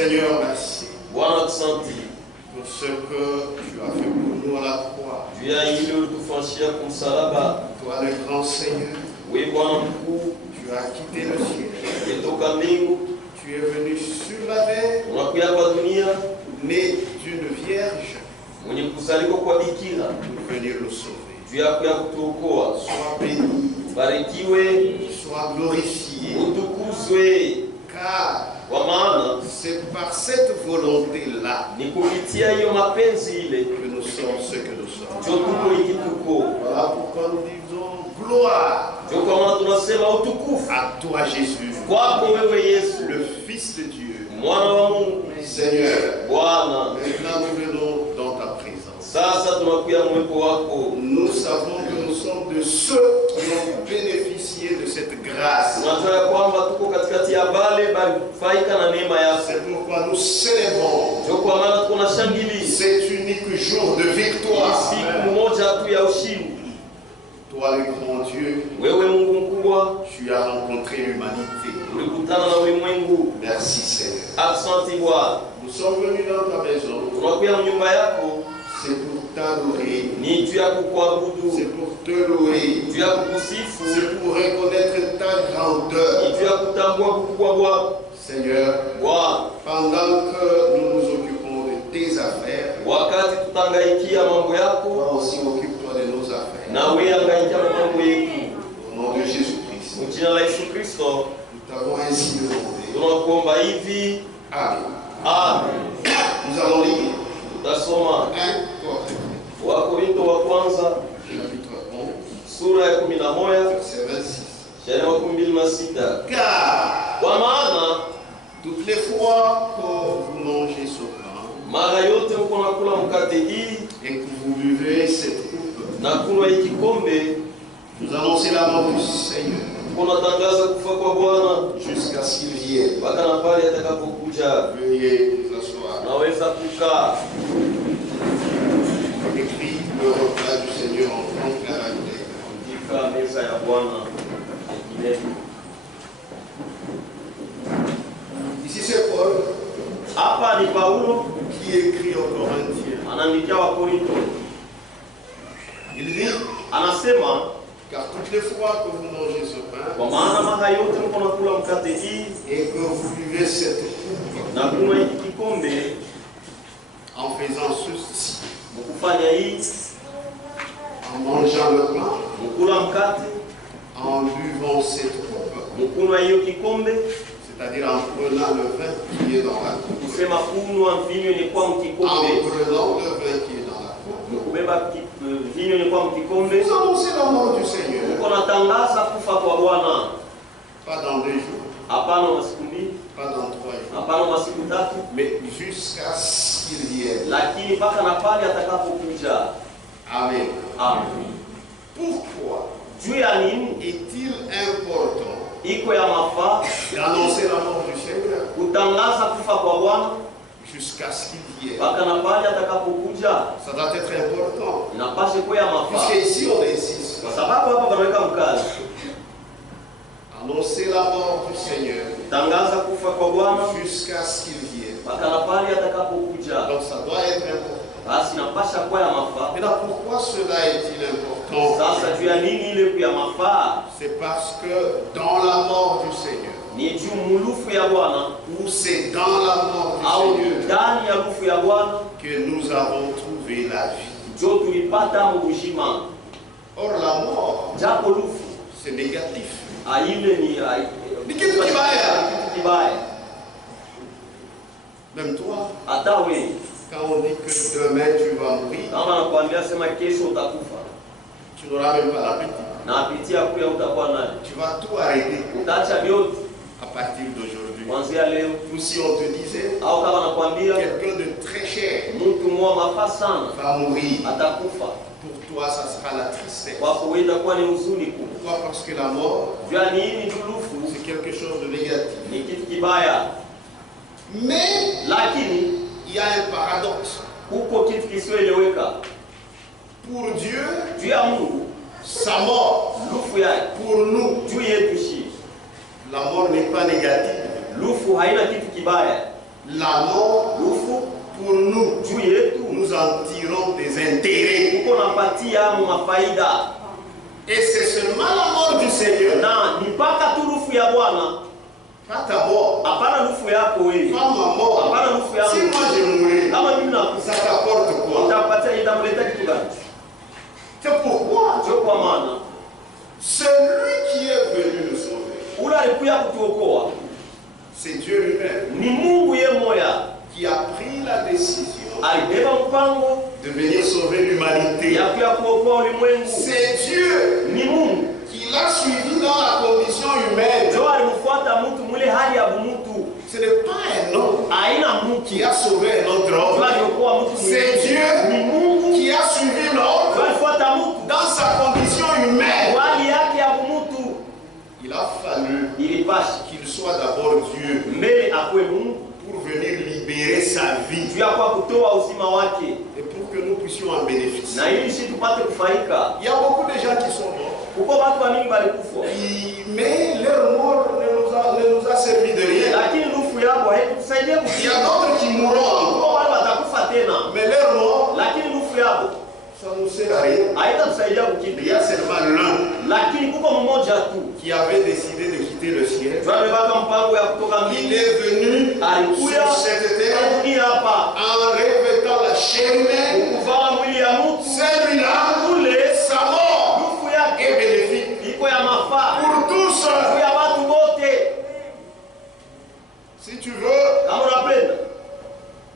Seigneur, merci Bwana tusanti pour ce que tu as fait pour nous à la croix. juu ya ile ulitufanyia kumsalaba. Toi, le grand Seigneur, Wewe Bwana mkuu, tu as quitté le ciel. umetoka mbingu, Tu es venu sur la terre, unakuja hapa dunia, né d'une vierge, mwenye kuzaliwa kwa bikira, pour venir nous sauver. juu ya kuja kutuokoa. Sois béni, Barikiwe, sois glorifié, utukuzwe, car kwa maana c'est par cette volonté-là ni kupitia hiyo mapenzi ile que nous sommes ce que nous sommes. ndio tuko hiki tuko. Voilà pourquoi nous disons gloire Ndio kwa maana tunasema utukufu à toi, Jésus, kwako wewe Yesu, le Fils de Dieu. mwana wa Mungu. Seigneur, Bwana, maintenant nous venons dans ta présence. sasa tunakuja mwepo wako. Nous savons que nous sommes de ceux qui ont bénéficié de cette grâce. Tunajua ya kwamba tuko katikati ya bale balifaika na neema yako. C'est pourquoi nous célébrons Ndio kwa maana tuko na shangili cet unique jour de victoire. siku moja tu ya ushindi. Toi, le grand Dieu, Wewe Mungu mkubwa, tu as rencontré l'humanité. ulikutana na ulimwengu. Merci Seigneur. Asante Bwana. Nous sommes venus dans ta maison. Tunakuja nyumba yako C'est pour t'adorer. ni juu ya kukuabudu, C'est pour te louer. juu ya kukusifu, C'est pour reconnaître ta grandeur. ni juu ya kutambua kukubwa kwako. Seigneur, Bwana, pendant que nous nous occupons de tes affaires, wakati tutangaikia mambo yako, toi aussi occupe-toi de nos affaires. na wewe angaikia mambo yetu. Au nom de Jésus-Christ, Mjina la Yesu Kristo nous t'avons ainsi demandé. tunakuomba hivi. Amen. Amen. Nous allons lire Tutasoma 1 Corinthiens, Wakorintho wa kwanza chapitre 11, sura ya 11 verset 26. shairi wa 26. Car Kwa maana toutes les fois que vous mangez ce pain mara yote mko nakula mkate hii et que vous buvez cette coupe, na kunywa hii kikombe, vous annoncez la mort du Seigneur kunatangaza kufa kwa Bwana jusqu'à ce qu'il vienne. mpaka na pale atakapokuja. Veuillez vous asseoir. Naweza kukaa. Écrit le repas du Seigneur en grand caractère. Katika meza ya Bwana yenyewe. Ici c'est Paul Hapa ni Paulo qui écrit aux Corinthiens. anaandikia Wakorintho, Il dit, anasema car toutes les fois que vous mangez ce pain kwa maana mara yote mko nakula mkate hii et que vous buvez cette coupe, na kunywa hiki kikombe, en faisant ceci, mkufanya hii, en mangeant le pain, mkula mkate, en buvant cette coupe, mkunywa hiyo kikombe, c'est-à-dire en prenant le vin qui est dans la coupe, kusema kunywa mvinyo ni kwa en mkikombe, prenant le vin qui est dans la coupe, mkubeba vinyo ni kwa mkikombe, vous annoncez la mort du Seigneur, mko natangaza kufa kwa Bwana. pas dans 2 jours, Hapana masiku mbili, pas dans 3 jours, hapana masiku tatu, mais jusqu'à ce qu'il vienne. lakini mpaka na pale atakapokuja. Amen. Amen. Pourquoi Juu ya nini est-il important iko ya mafaa d'annoncer la mort du Seigneur kutangaza kufa kwa Bwana jusqu'à ce qu'il vienne? mpaka na pale atakapokuja? Ça doit être important. Inapashe kuwa ya mafaa, Puisque ici on insiste. kwa sababu hapa wanaweka mkazo Annoncer la mort du Seigneur tangaza kufa kwa Bwana jusqu'à ce qu'il vienne. mpaka na pale atakapokuja. Donc ça doit être important. Basi inapasha kuwa ya mafaa. Maintenant, pourquoi cela est-il important? Sasa juu ya nini ile ya mafaa? C'est parce que dans la mort du Seigneur, Ni juu mulufu ya Bwana ou c'est dans la mort au du Seigneur ndani ya lufu ya Bwana que nous avons trouvé la vie. ndio tulipata uzima. Or la mort, Japo lufu c'est négatif. aile Ni kitu kibaya. kitu kibaya. Même toi, Hata wewe quand on dit que demain tu vas mourir, kama nakwambia sema kesho utakufa tu n'auras même pas l'appétit. na apitia kuya utakuwa nayo, Tu vas tout arrêter utaacha vyote à partir d'aujourd'hui. kuanzia leo. Ou si on te disait, Au kama nakwambia quelqu'un de très cher mtu mmoja mafaa sana va mourir, atakufa, pour toi ça sera la tristesse. kwako wewe itakuwa ni huzuni kubwa. Pourquoi? Parce que la mort, Juu ya nini? Lufu c'est quelque chose de négatif. ni kitu kibaya, Mais lakini il y a un paradoxe. huko kitu kisioeleweka. Pour Dieu, Juu ya Mungu sa mort, lufu yake pour nous, juu yetu shi la mort n'est pas négative. lufu haina kitu kibaya, La mort, lufu pour nous, juu yetu nous en tirons des intérêts. uko napatia mu mafaida, Et c'est seulement la mort du Seigneur, na ni mpaka tu lufu ya Bwana, pas ta mort, hapana lufu yako wewe, pas ma mort. hapana lufu yako. Si moi je mourais, Kama mimi nakufa, ça t'apporte quoi? itakupatia itamleta kitu gani? C'est pourquoi Ndio kwa maana celui qui est venu nous sauver, ule alikuya kutuokoa c'est Dieu lui-même ni Mungu ye moya, qui a pris la décision alibeba mpango de venir sauver l'humanité. ya kuya kuokoa ulimwengu. C'est Dieu Ni Mungu qui l'a suivi dans la condition humaine. ndio alimfuata mtu mule hali ya bumutu, Ce n'est pas un homme aina mtu qui a sauvé un autre ndio homme. aliokoa mtu C'est mwingine. Dieu Ni Mungu qui a suivi l'homme ndio alifuata mtu dans sa condition humaine. kwa hali yake ya bumutu. Il a fallu Ilipasha qu'il soit d'abord Dieu mbele akwe Mungu pour venir libérer sa vie juu ya kwa kutoa uzima wake, et pour que nous puissions en bénéficier. na ili si tupate kufaika. Il y a beaucoup de gens qui sont morts, Kuko watu wa mingi balikufa, mais leur mort ne nous a servi de rien. lakini lufu yabo haikutusaidia Il y kufikia. a d'autres qui mourront encore, Kuko wale watakufa tena, mais leur mort, lakini lufu yabo ça ne nous sert à rien. haitatusaidia Il y kukimbia. a seulement l'un Lakini kuko mmoja tu qui avait décidé de quitter le ciel. ndio amebaka mpango ya kutoka Il mbinguni, est venu alikuya sur cette terre kwa dunia hapa en revêtant la chair humaine. kuvala mwili ya mtu. Celui-là, Ule sa mort lufu est yake bénéfique iko ya mafaa pour tous. juu ya watu wote. Si tu veux Kama unapenda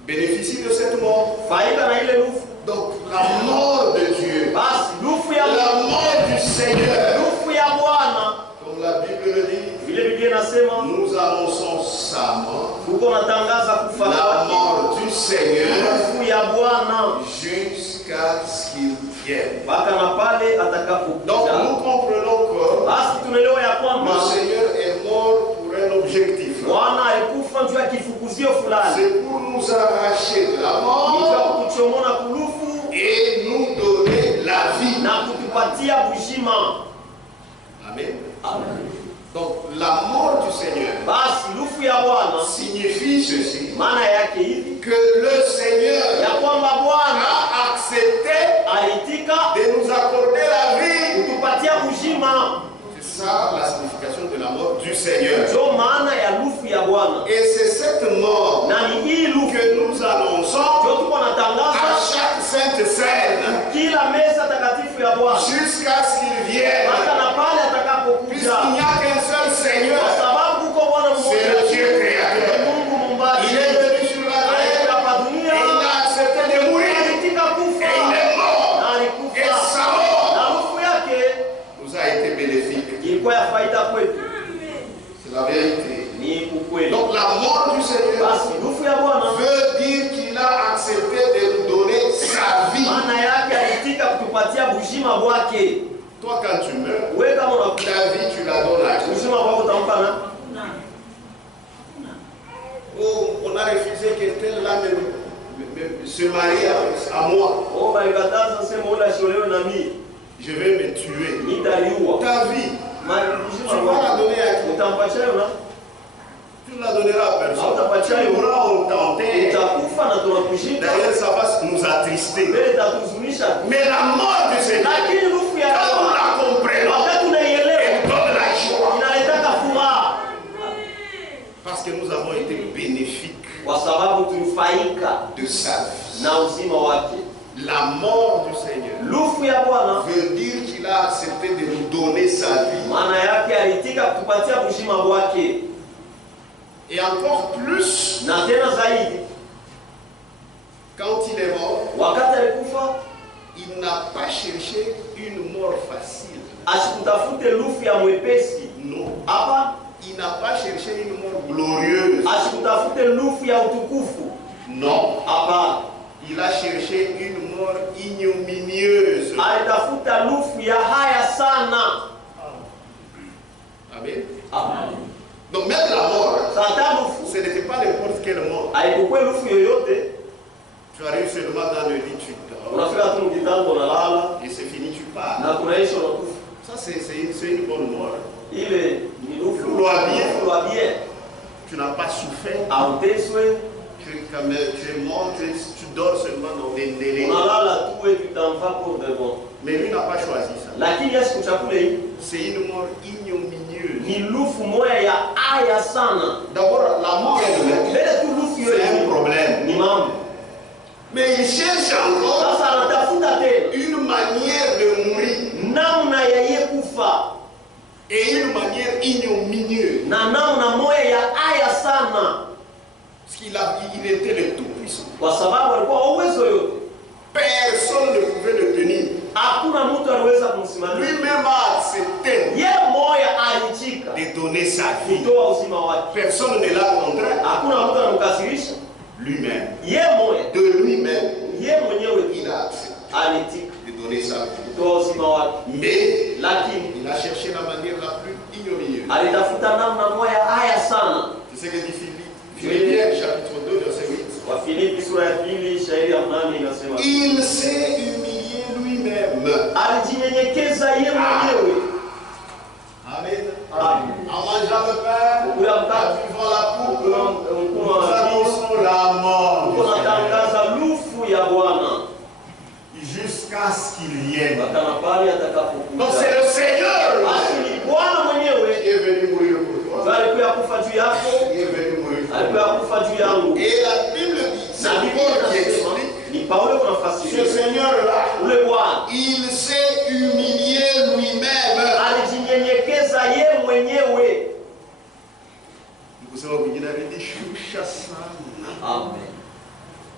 bénéficier de cette mort, faida na ile lufu, donc la mort de Dieu, basi lufu ya la mort du Seigneur, lufu ya Bwana, comme la Bible le dit, vile Biblia inasema nous annonçons sa mort, kuko natangaza kufa la kwake, mort du Seigneur, lufu ya Bwana jusqu'à ce qu'il vienne. mpaka na pale Donc atakapokuja. nous comprenons que Basi tunaelewa ya le kwamba Seigneur est mort pour un objectif. Bwana alikufa juu ya kifukuzio fulani, C'est pour nous arracher de la ili mort kutuchomona kulufu et nous donner la vie. na kutupatia bujima. Amen. Amen. Donc la mort du Seigneur Basi lufu ya Bwana signifie ceci, maana yake hivi que le Seigneur ya kwamba Bwana a accepté alitika de nous accorder la vie. kutupatia bujima. C'est ça la signification de la mort du Seigneur. Ndio maana ya lufu ya Bwana, Et c'est cette mort na ni hii lufu que nous annonçons ndio tuko à natangaza chaque sainte scène kila meza takatifu ya Bwana jusqu'à ce qu'il vienne. mpaka na pale atakapokuja, Puisqu'il n'y a qu'un seul Seigneur, kwa sababu kuko Bwana c'est mmoja, le Dieu créateur. Mungu muumbaji. Il est venu sur la terre Hapa et dunia il a accepté de mourir. alitika Et kufa il est mort. na Et alikufa, sa mort na lufu yake nous a été bénéfique. ilikuwa ya faida kwetu. C'est la vérité. Ni ukweli. Donc la mort du Seigneur Basi lufu ya Bwana veut dire qu'il a accepté de nous donner sa vie. maana yake alitika kutupatia bujima bwake. Toi, quand tu meurs, Wewe kama unakufa ta vie, tu la donnes à qui? bujima bwako utampa na Oh, on a refusé que tel là se marie à moi. oh, balikataza sema ule asiolewe na mimi Je vais me tuer. nitaliua. Ta vie, Bujima tu vas la bwako donner à qui? utampatia na Tu ne la donneras à personne. Hautapatia Tu yule. mourras, on t'enterre. utakufa na tunakushika D'ailleurs, ça va nous attrister. mbele, itatuzunisha. Mais la mort du Seigneur, Lakini lufu ya quand nous Bwana la comprenons, wakati unaielewa elle donne la joie. inaletaka furaha, Parce que nous avons été bénéfiques kwa sababu tulifaika de sa vie. na uzima wake. La mort du Seigneur Lufu ya Bwana veut dire qu'il a accepté de nous donner sa vie. maana yake alitika kutupatia bujima bwake, Et encore plus, na tena zaidi, quand il est mort, wakati alikufa il n'a pas cherché une mort facile. asikutafute lufu ya mwepesi Non. hapa, Il n'a pas cherché une mort glorieuse. asikutafute lufu ya utukufu Non. hapa, Il a cherché une mort ignominieuse. alitafuta lufu ya haya sana. Amen. Amen. Donc même la mort, Sasa lufu ce n'était pas n'importe quelle mort. haikuwa lufu yoyote, Tu arrives seulement dans le lit, tu dors. unafika tu mkitanda unalala Et c'est fini, tu pars. na kunaisha unakufa. Ça, c'est une bonne mort. Ile ni lufu Lwa bien. lwa bien, Tu n'as pas souffert. auteswe tu es mort, tu dors seulement dans des délais. unalala tu et tu t'en vas pour de bon. Mais lui n'a pas choisi ça. Lakini Yesu kuchakule hii C'est une mort ignominieuse. ni lufu moya ya aya sana. D'abord, la mort elle-même, Mbele tu lufu hiyo c'est un problème. ni mambo. Mais il cherche encore Sasa anatafuta tena une manière de mourir namna ya yeye kufa et une manière ignominieuse. na namna moya ya aya sana, Parce qu'il était le tout-puissant. kwa sababu alikuwa uwezo yote, Personne ne pouvait le tenir. hakuna mtu aliweza kumsimamia. Lui-même a accepté Yeye moya alichika de donner sa vie. kutoa uzima wake, Personne ne l'a contraint. hakuna mtu anamkasirisha. Lui-même, Yeye moya, de lui-même, yeye mwenyewe il a accepté alitika de donner sa vie. kutoa uzima wake, Mais lakini il a cherché la manière la plus ignominieuse. alitafuta namna moya haya sana. C'est ce que dit Philippe. Philippiens chapitre 2, verset 8. Wafilipi sura ya 2 shairi ya 8 inasema, Il s'est humilié lui-même. alijinyenyekeza yeye mwenyewe. Amen. Amen. En mangeant le pain, en buvant la coupe, nous annonçons la mort. Unatangaza lufu ya Bwana Jusqu'à ce qu'il vienne. mpaka na pale Donc atakapokuja. c'est le Seigneur Basi ni Bwana mwenyewe qui est venu mourir pour toi. ndiye alikuwa kufa juu yako, Qui est venu mourir pour toi. alikuwa kufa juu yangu. Et la Bible dit, Na c'est Biblia Paul qui inasema explique, ni Paulo ce kunafasiria Seigneur-là, ule Bwana il s'est humilié lui-même. alijinyenyekeza ye mwenyewe. Vous savez, il avait dit, Shusha sana. Amen.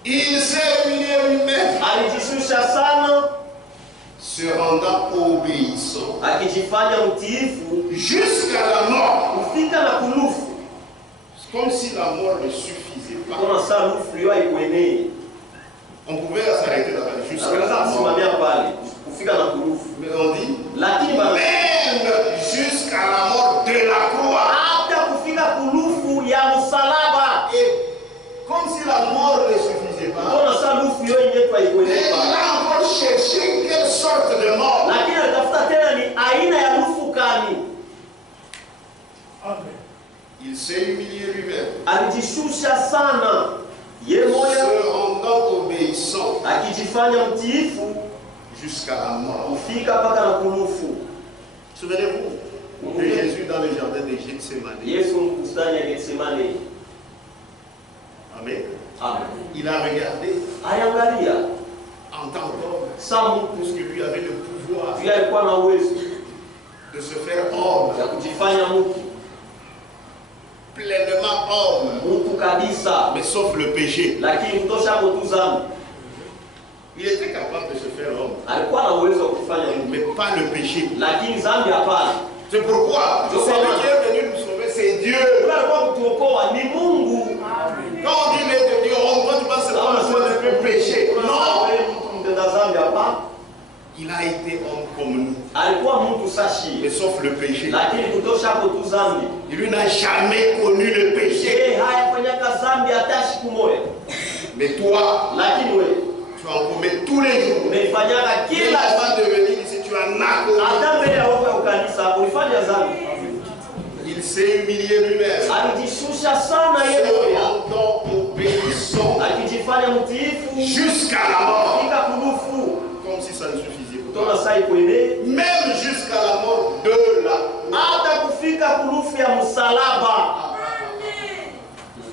Il s'est humilié lui-même, Alijishusha sana, se rendant obéissant akijifanya mtiifu jusqu'à la mort. kufika na kulufu. C'est comme si la mort ne suffisait pas. Kama saa lufu liwa ikwenee, On pouvait s'arrêter là jusqu'à anaweza la mort. kusimamia pale kufika na kulufu, Mais on dit, lakini bana même jusqu'à la mort de la croix. hata kufika kulufu ya msalaba. Et comme si la mort ne suffisait pas, Mbona saa lufu hiyo yenyewe il haikuenea pale? a encore cherché quelle sorte de mort. Lakini alitafuta tena ni aina ya lufu gani. Il s'est humilié lui-même, Alijishusha sana ye moya, se rendant obéissant akijifanya mtiifu jusqu'à la mort. kufika mpaka na kulufu. Souvenez-vous de Jésus dans le jardin de Gethsemane. Yesu bustani ya Getsemane. Amen. Amen. Il a regardé Aliangalia en tant qu'homme, saa mtu puisque lui avait le pouvoir vile alikuwa na uwezo de se faire homme, ya kujifanya mtu pleinement homme, mtu kabisa, mais sauf le péché. lakini kutosha hapo tu zambi. Il était capable de se faire homme, Alikuwa na uwezo wa kufanya mtu, mais pas le péché. lakini zambi hapana. C'est pourquoi celui qui est venu nous sauver, c'est Dieu. Yule alikuwa kutuokoa ni Mungu. Quand on dit il est devenu homme, toi tu penses que c'est pas le péché. Non, Wewe mtu mtenda zambi hapana. il a été homme comme nous, Alikuwa mtu sashi, mais sauf le péché. lakini kutosha hapo tu zambi. Il lui n'a jamais connu le péché. Yeye hayafanyaka zambi hata siku moja, Mais toi, lakini wewe tu en commets tous les jours. umeifanyaka Dès kila avant de venir ici, tu en as commis. hata mbele ya wote ukanisa ulifanya zambi. Il s'est humilié lui-même, Alijishusha sana yeye se mwenyewe, rendant obéissant akijifanya mtiifu jusqu'à la mort, kufika kulufu. comme si ça ne suffisait pas. Tona sai kwene Même jusqu'à la mort de la croix. hata kufika kulufu ya msalaba.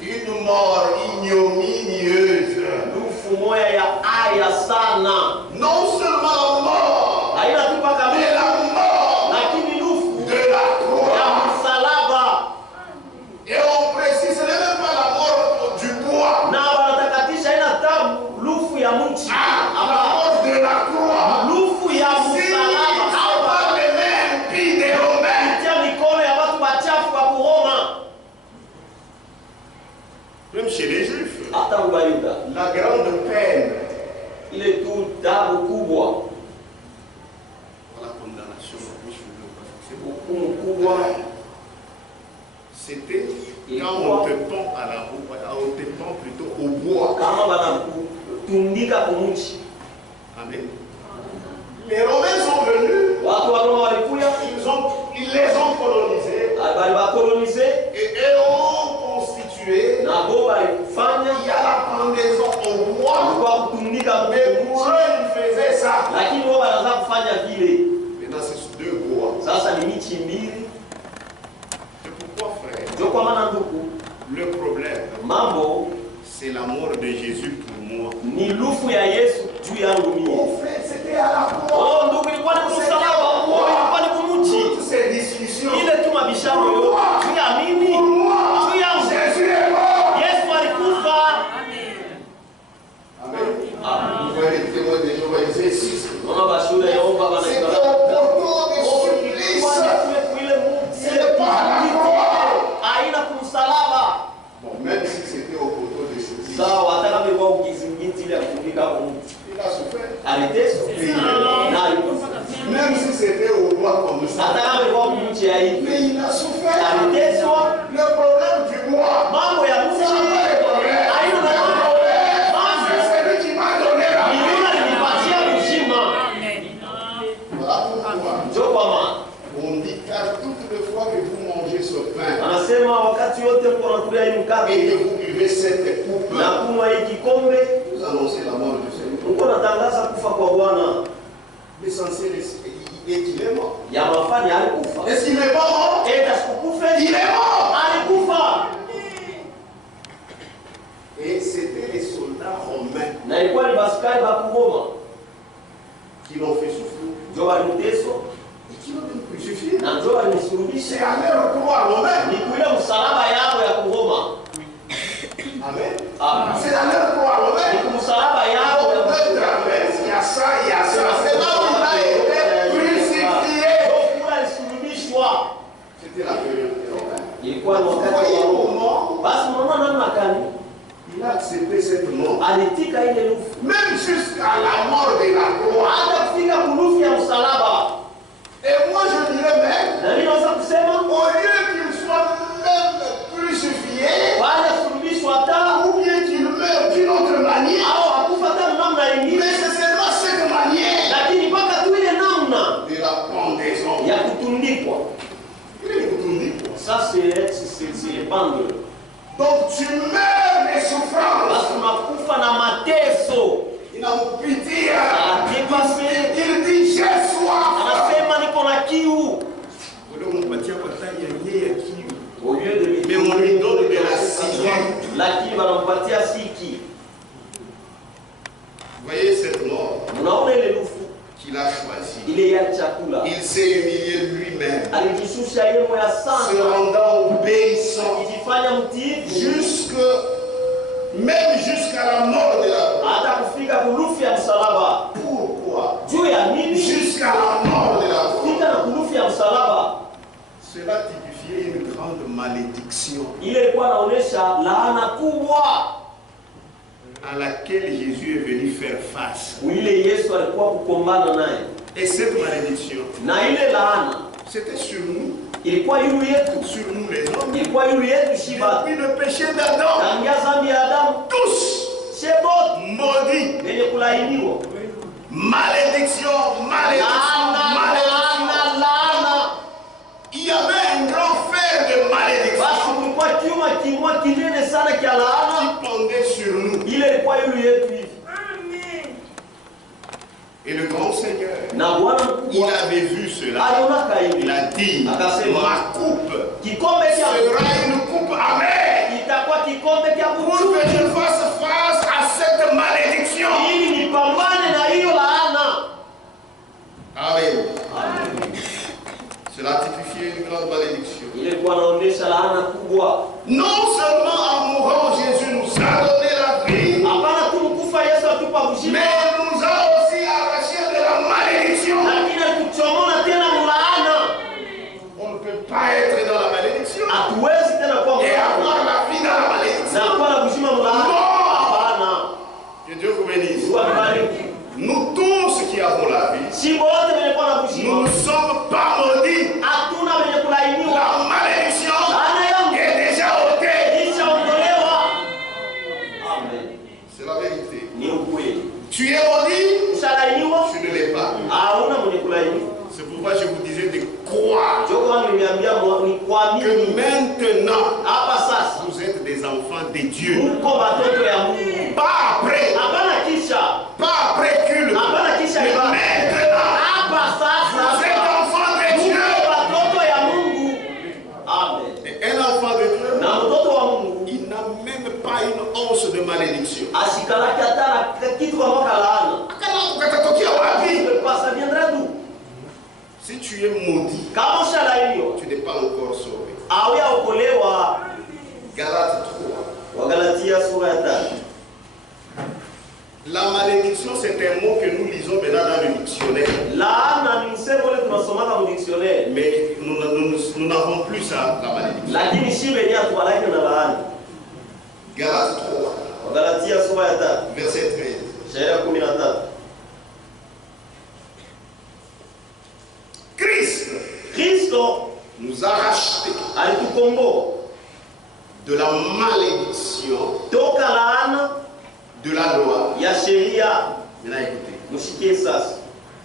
Une mort ignominieuse. Lufu moya ya aya sana, Non seulement la mort, haina tu mpaka mais mbele, la mort lakini lufu de la ya croix. msalaba. Et on précise, ce n'est même pas la mort du bois. Na wanatakatisha haina tabu lufu ya mti, Ah, la mort de la croix. lufu ya Si msalaba. avoir les mains impies des Romains, Kupitia mikono ya watu wachafu wa Kuroma, même chez les Juifs, hata Ubayuda, la grande peine ile tu tabu kubwa, pour la condamnation, hukumu kubwa c'était quand on te pend à la roue, on te pend plutôt au bois. kama wanakutundika kumuchi. Amen. Les Romains sont venus, Watu wa Roma walikuja, ils les ont colonisés bali wakolonize et ont constitué tué. na bo balikufanya, Il y a la pendaison au bois. walikuwa kutundika Mais pour eux, ils faisaient ça. lakini wao wanaanza kufanya vile. Maintenant, c'est deux bois. Sasa ni michi mbili. C'est pourquoi, frère, Ndio kwa maana ndugu, le problème, mambo c'est la mort de Jésus pour moi. ni lufu ya Yesu juu yangu mimi. Mon frère, c'était à la croix. Oh ndugu, ilikuwa ni msalaba, ilikuwa ni kumuchi. Toutes ces discussions. Ile tu mabishano yote juu ya mimi, juu yangu. Jésus est mort. Yesu alikufa. Amen. Vous voyez les témoins de Jéhovah, ils insistent. Mama bashuda Yehova C'est banaita. un porteur de supplice. C'est pas à la croix. Haina kumsalaba. Bon, même si c'était au poteau de supplice, Sawa, hata kama ilikuwa ukizingiti ile kufika kwa mtu. il a souffert. Aliteswa. Na alikufa. Même si c'était au roi comme ça. Hata kama ilikuwa mchi ya hivi. Mais il a souffert. Aliteswa. Le problème du roi, Mambo ya mchi. Haina na mambo. c'est celui qui m'a donné la vie. Yule alinipatia uzima. Voilà pourquoi Ndio kwa maana on dit qu'à toutes les fois que vous mangez ce pain anasema wakati wote mko nakula hii et mkate que vous buvez cette coupe, na kunywa hii kikombe, vous annoncez la mort du Seigneur. mko natangaza kufa kwa Bwana. L'essentiel est qu'il est mort. Ya mafani alikufa. Est-ce qu'il n'est pas mort? Enda sikukufe. Il est mort. Alikufa. Et c'était les soldats romains Na ilikuwa ni baskari ba Kuroma. qui l'ont fait souffrir Ndio walimteswa et qui l'ont même crucifié. na ndio walimsulubisha. C'est à leur croix romaine. Ni kuile msalaba yao ya Kuroma. Amen. Amen. C'est à leur croix Ni romaine. msalaba yao On ya peut traverser, il y a ça, il y a ça. C'est là où il a été crucifié. Kula alisulubishwa. C'était la période des Romains. Ilikuwa ni Vous wakati voyez wa Roma. comment Basi mnaona namna gani il a accepté cette mort. alitika ile lufu. Même jusqu'à la mort de la croix. Hata kufika kulufu ya msalaba. Et moi je dirais même, Na mimi naweza kusema au lieu qu'il soit même crucifié, baada ya kusulubishwa hata ou bien qu'il meure d'une autre manière, au hakufa hata namna nyingine, mais c'est seulement cette manière lakini mpaka tu ile namna de la pendaison. ya kutundikwa. Il est retourné. Ça c'est le pendre. Donc tu meurs des souffrances. Basi unakufa na mateso. Inamupitia. Anatipase. Il dit j'ai soif. Anasema niko na kiu. Au lieu de Mais on lui donne de la ciguë. lakini wanampatia siki. Vous voyez cette mort Unaona ile lufu qu'il a choisie. ile ya chakula. Il s'est humilié lui-même, Alijishusha yeye moya se sana. rendant obéissant Akijifanya mtiifu même jusqu'à la mort de la croix. hata kufika kulufu ya msalaba. Pourquoi? Juu ya nini? Jusqu'à la mort de la croix. Kufika na kulufu ya msalaba. Cela typifiait une grande malédiction Ile ilikuwa inaonyesha laana kubwa à laquelle Jésus est venu faire face. ile Yesu alikuwa kukombana naye. Et cette malédiction, Na ile laana c'était sur nous, ilikuwa yulu yetu, sur nous les hommes. ilikuwa yulu yetu shiba. Depuis le péché d'Adam, Tangia zambi ya Adamu, tous shebot maudits. lenye kulainiwa. Malédiction, malédiction, malédiction. Laana. Il y avait un grand fer de Basi malédiction kulikuwa kiuma kimwa kinene sana kia laana. qui pendait sur nous. Ile ilikuwa yulu yetu hivi. Et le grand Seigneur, Na Bwana il mkubwa avait vu cela. alionaka Il hivi. a dit, Akasema, ma coupe kikombe cha sera une coupe amère itakuwa kikombe cha pour kuchunga que je fasse face à cette malédiction. ili nipambane na hiyo laana. Amen. Cela typifiait une grande malédiction. Ile ilikuwa inaonyesha laana kubwa. Non seulement en mourant, Jésus nous a donné la vie, Hapana tu mkufa Yesu atupa uzima, mais il nous a aussi arraché de la malédiction. lakini alituchomona tena mlaana. On ne peut pas être dans la malédiction Hatuwezi tena kuwa et mlaana avoir la vie dans la na malédiction. kuwa na uzima mlaana. Hapana. Que Dieu vous bénisse. Mungu akubariki. Nous tous qui avons la vie, Si wote wenye kuwa na nous uzima ne sommes pas maudits. hatuna wenye kulainiwa. La malédiction Laana yangu est déjà ôtée. ishaondolewa. Amen. C'est la vérité. Ni ukweli. Tu es enfants de Dieu. Muko watoto ya Mungu. Pas après, Hapana kisha. pas après culte. Hapana kisha Mais ibada. maintenant, Hapa sasa. vous êtes enfants de Dieu. Muko watoto ya Mungu. Amen. Et un enfant de Dieu, Na mtoto wa Mungu il n'a même pas une once de malédiction. asikalaki hata na kitu kama laana. Kama ukatokea wapi? Ça viendra d'où? Si tu es maudit, Kama ushalaaniwa, tu n'es pas encore sauvé. hauyaokolewa. Galates 3. Wagalatia sura ya 3. La malédiction, c'est un mot que nous lisons maintenant dans le dictionnaire. Laana ni msemo ule tunasomaka mu dictionnaire. Mais nous n'avons plus ça, la malédiction. Lakini shibe ni atualake na laana. Galates 3, Wagalatia sura ya 3. verset 13. Shairi 13. Kristo nous a rachetés alitukomboa de la malédiction toka laana de la loi. ya sheria. Maintenant écoutez, Mushikie sasa.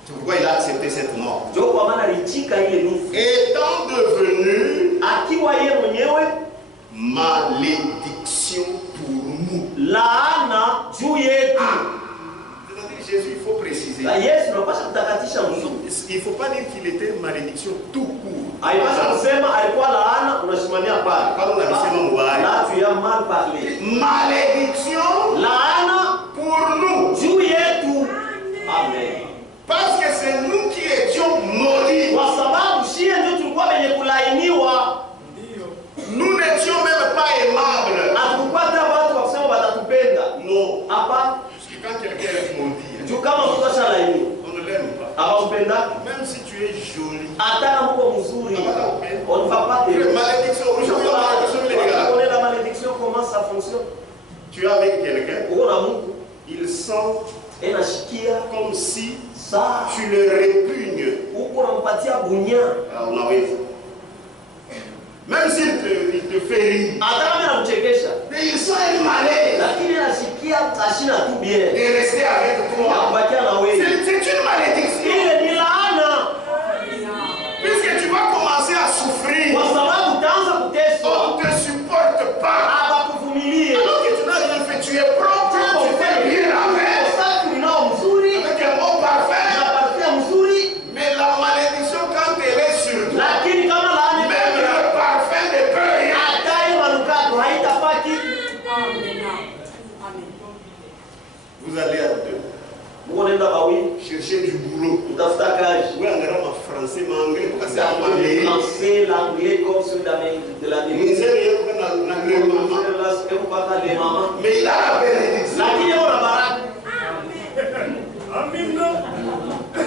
c'est pourquoi il a accepté cette mort. Ndio kwa maana alichika ile nufu. Étant devenu Akiwa yeye mwenyewe malédiction pour nous. laana juu yetu. C'est-à-dire Jésus, il faut préciser. Na Yesu anapasha kutakatisha mzuri. Il ne faut pas dire qu'il était une malédiction tout court. Haipasha kusema alikuwa laana unasimamia pale. Pardon, unasema mbaya. Là tu as mal parlé. Malédiction Laana pour nous. juu yetu. Amen. Parce que c'est nous qui étions maudits. Kwa sababu shie ndio tulikuwa wenye kulainiwa. Nous n'étions même pas aimables. Hatukupata watu wa kusema watatupenda. Non. Hapa Parce que quand quelqu'un est maudit, juu kama mtu ashalainiwa on ne l'aime pas. hawampenda. Même si tu es joli. Hata kama uko mzuri on ne va pas te Malédiction, aujourd'hui, la malédiction, les Tu gars. connais la malédiction, comment ça fonctionne? Tu es avec quelqu'un, Uko na Mungu il sent enashikia comme si saa tu le répugnes. uko nampatia bunya. Alors, on a vu. Même s'il te fait rire. Hata kama anamchekesha Mais il sent un malaise lakini anashikia ashina tu bien. de rester avec toi. Anakubakia na wewe. C'est une malédiction. Ile ni laana Puisque tu vas commencer à souffrir. kwa sababu utaanza On kuteswa. ne te supporte pas. Hawakuvumilie. Alors que tu n'as rien fait, tu es propre, tu fais bien avec. Usafi unao mzuri, Avec un mot parfait. unapatia mzuri, Mais la malédiction, quand elle est sur toi, lakini kama laana même le parfum ne peut rien. atai manukato haitafaa kitu. Vous allez à deux. Uko nenda bawili Chercher du boulot. utafuta kazi. Oui, en gros, français, mais anglais, parce que c'est Dans en le anglais. français, l'anglais, comme ceux de la Misère, il y a un anglais, maman. Mais il a la bénédiction. lakini ona baraka.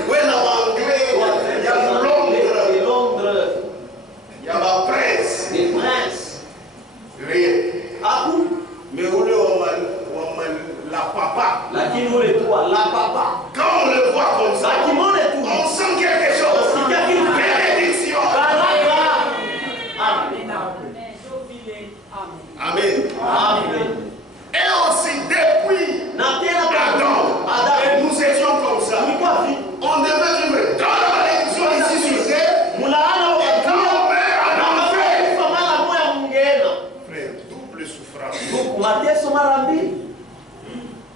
Oui, en anglais, il y a Londres, De Londres, il y a ma presse. des princes. Rien. Hakuna. Mais où le la papa, Lakini ule tu la papa. quand on le voit comme ça, Akimone tu. on sent quelque chose. Unasikia kitu. Bénédiction. Baraka. Amen. Amen. Amen. Et aussi depuis Na tena Adam, Adam. nous étions comme ça. Tulikuwa vipi? On devait vivre dans la malédiction ici sur terre. Mulaana Et quand wa on meurt en enfer, kufa mara moja mungeena. frère, double souffrance. Mateso mara mbili.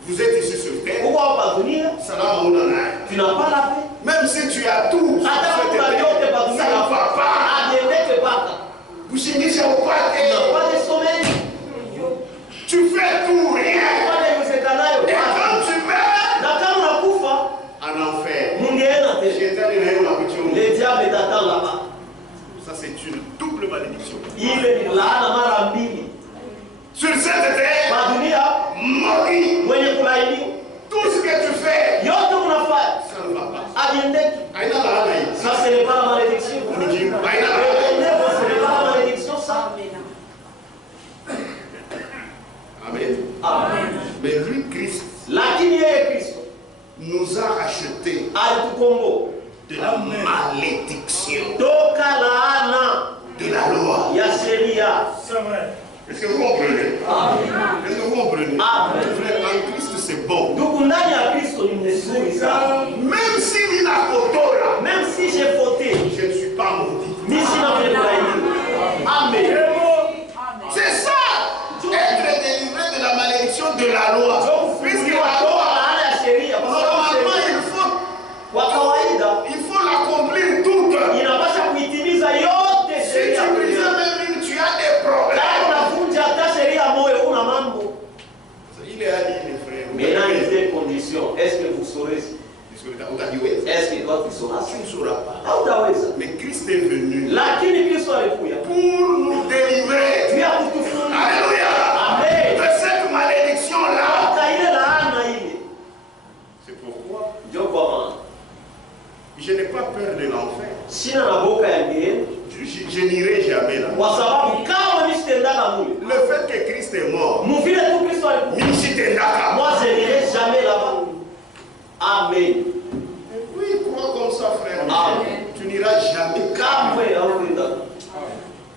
Vous êtes ici sur terre. Uko hapa dunia, Salam alaykum. tu n'as pas la paix. Même si tu as tout, Hata kama una vyote pa ça dunia, ne va pas. adiendeke paka. Kushingisha upate. Unakuwa de sommeil. Tu fais tout, rien. Kufanya iwezekanayo Et paka. quand tu meurs Na kama unakufa, en enfer, mungeena tena. Shetani na yeye unakuchoma. Le diable t'attend là-bas. Ça c'est une double malédiction. Ile ni laana mara mbili. Sur cette terre, Kwa dunia maudit. mwenye kulainiwa. Tout ce que tu fais, Yote unafanya ça ne va pas. adiendeke. Aïna la hanaï. Ça ce n'est pas la malédiction. On dit, aïna la hanaï. Ce n'est pas la malédiction ça. Amen. Amen. Mais lui, Christ, Lakini yeye Kristo nous a rachetés alitukomboa de la malédiction toka laana de la loi. ya sheria. Est-ce que vous comprenez? Amen. Est-ce que vous comprenez? Amen. Frère, en Christ, c'est bon. Ndugu, ndani ya Kristo ni mzuri sana. Même si il a kotora, Même si j'ai fauté, je ne suis pas maudit. mimi sina vile kulainiwa. Amen. C'est ça. Être la malédiction de la loi. Puisque la loi, normalement, il faut l'accomplir toute. Si tu brises même une, tu as des problèmes. Il est à dire, les frères. Maintenant, il y a des conditions. Est-ce que vous saurez? Est-ce que toi tu sauras? Tu ne sauras pas. Hautaweza. Mais Christ est venu Lakini Kristo alikuja pour nous délivrer. juu ya kutufunga. Alléluia. Amen. De cette malédiction-là. Toka ile laana ile. C'est pourquoi Ndio kwa maana je n'ai pas peur de l'enfer. sina na boka ya ngeni. Je n'irai jamais là. Kwa sababu kama nisitendaka mule. Le fait que Christ est mort. Muvile tu Kristo alikuja. Nisitendaka. Moi je n'irai jamais là-bas. Amen. Oui, crois comme ça, frère. Amen. Tu n'iras jamais. Kamwe hautaenda.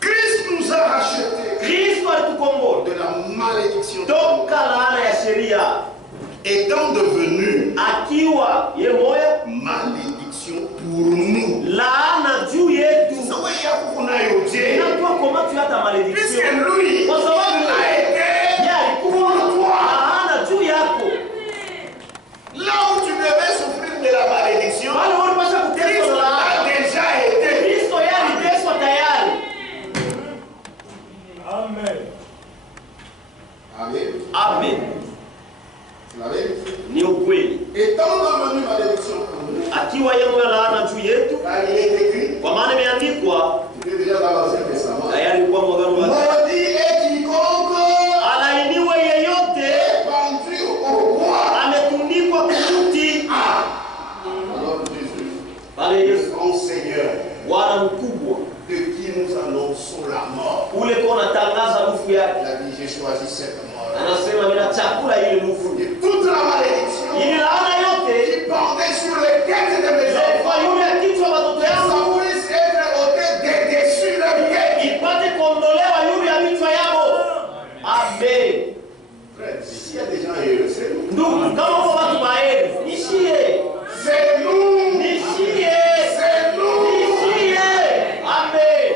Christ nous a rachetés Kristo alitukomboa de la malédiction. toka laana ya sheria. Étant devenu Akiwa ye moya malédiction pour nous. laana juu yetu. Na comment tu as ta malédiction? puisque lui, il a été pour toi. Là où tu devais souffrir de la malédiction, Christ a déjà été. Amen. Amen. Amen. C'est la vérité. Ni ukweli. Étant devenu malédiction pour nous, Akiwa yeye laana juu yetu, car il est écrit, kwa maana imeandikwa c'était déjà dans l'Ancien Testament. tayari kwa mwagano wa Maudit est quiconque alainiwe yeyote est pendu au bois. ametundikwa kukuti. Alors Jésus, Bale le Yesu grand Seigneur, Bwana mkubwa de qui nous annonçons la mort, ule kwa natangaza lufu yake, il a dit, j'ai choisi cette mort. anasema mina chakula ile lufu. Et toute la malédiction Ili laana yote qui pendait sur les têtes de mes kwa enfants, yule kichwa watoto ça yangu puisse être ôté dessus leur tête. ipate kuondolewa yule ya vichwa yao. Amen. Frère, s'il y a des gens heureux, c'est nous. Ndugu, kama uko watu baheri, nishie. C'est nous. Nishie. C'est nous. Nishie. Amen.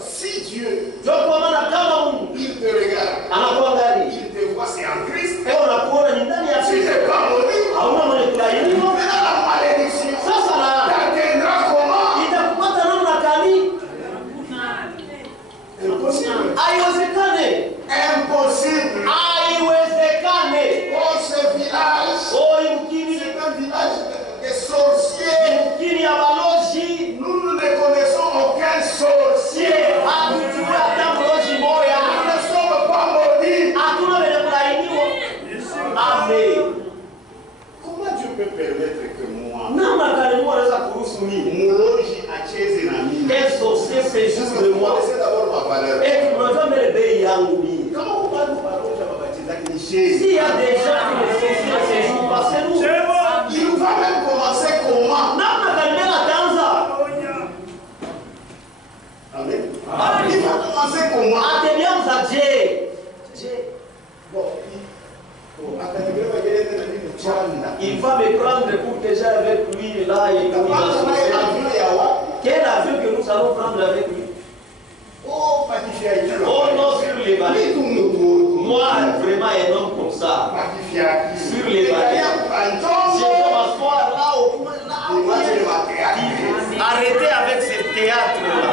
Si Dieu, Ndio kwa maana kama Mungu il te regarde, anakuangalia, il te voit, c'est en Christ. leo unakuona ni ndani ya Si Kristo. c'est pas maudit, Hauna mwenye kulainiwa. maintenant la malédiction Sasa laana t'atteindra comment? itakupata namna gani? Impossible. Haiwezekane. Impossible. Haiwezekane. Oh, ce village, Oh, mkini c'est un village de sorciers. mkini ya balozi. Nous ne connaissons aucun sorcier. Hatujui hata mlozi moya. Nous ne sommes pas maudits. Hatuna wenye kulainiwa. Amen. Comment Dieu peut permettre que moi, Namna gani Mungu anaweza kuruhusu mimi? Mouloji acheze na mimi? Un sorcier séjour de Vous moi. connaissez d'abord ma valeur. Et unajua mbele bei yangu mimi. Comment vous parlez de Mouloji à Babatiza qui Jésus? S'il y a des gens qui ne sorciers séjour, passez-nous. Il va même commencer comment? Namna gani mbele ataanza? Amen. Il va commencer comment? Atemianza je. Bon, atanielewa yeye tena ni mchana. Il va me prendre pour que j'aille avec lui là et comme il a Kwanza naye sorcier. avion ya wapi? Quel avion que nous allons prendre avec lui? Oh, patifia hiyo. Oh non, sur les Ni balais. tumutu. Moi, vraiment un homme comme ça. Patifia hiyo. Sur les balais. Je vais m'asseoir là au point là. Arrêtez avec ce théâtre-là.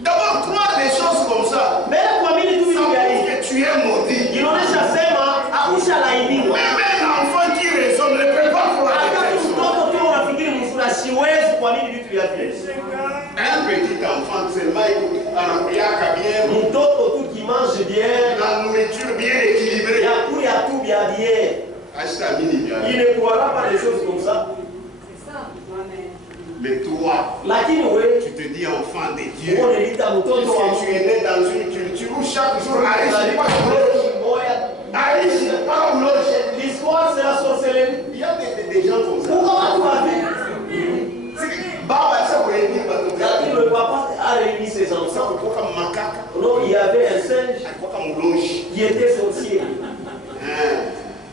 D'abord, croire des choses comme ça. Mais kwa mimi tu Ça hivi prouve gani? que tu es maudit. Inaonyesha sema akushalainiwa. Même un enfant qui raisonne ne peut pas croire Hata des choses. mtoto tu unafikiri mfura siwezi kwa nini vitu vya vile. Un petit enfant seulement anakuliaka bien, Mtoto tu qui mange bien, la nourriture bien équilibrée. ya kula tu bien bien. Achita mini bien. Il ne croira pas des choses comme ça. Mais toi, Lakini wewe tu te dis enfant de Dieu. unaita mtoto wa Puisque tu es né dans une culture où chaque jour arrive pas arrive pas au loge. L'histoire c'est la sorcellerie. Il y a des gens comme ça. Pourquoi tu vas vivre? Baba, ça vous dit pas tout Quand le papa a réuni ses enfants, non, il y avait un singe qui était sorcier.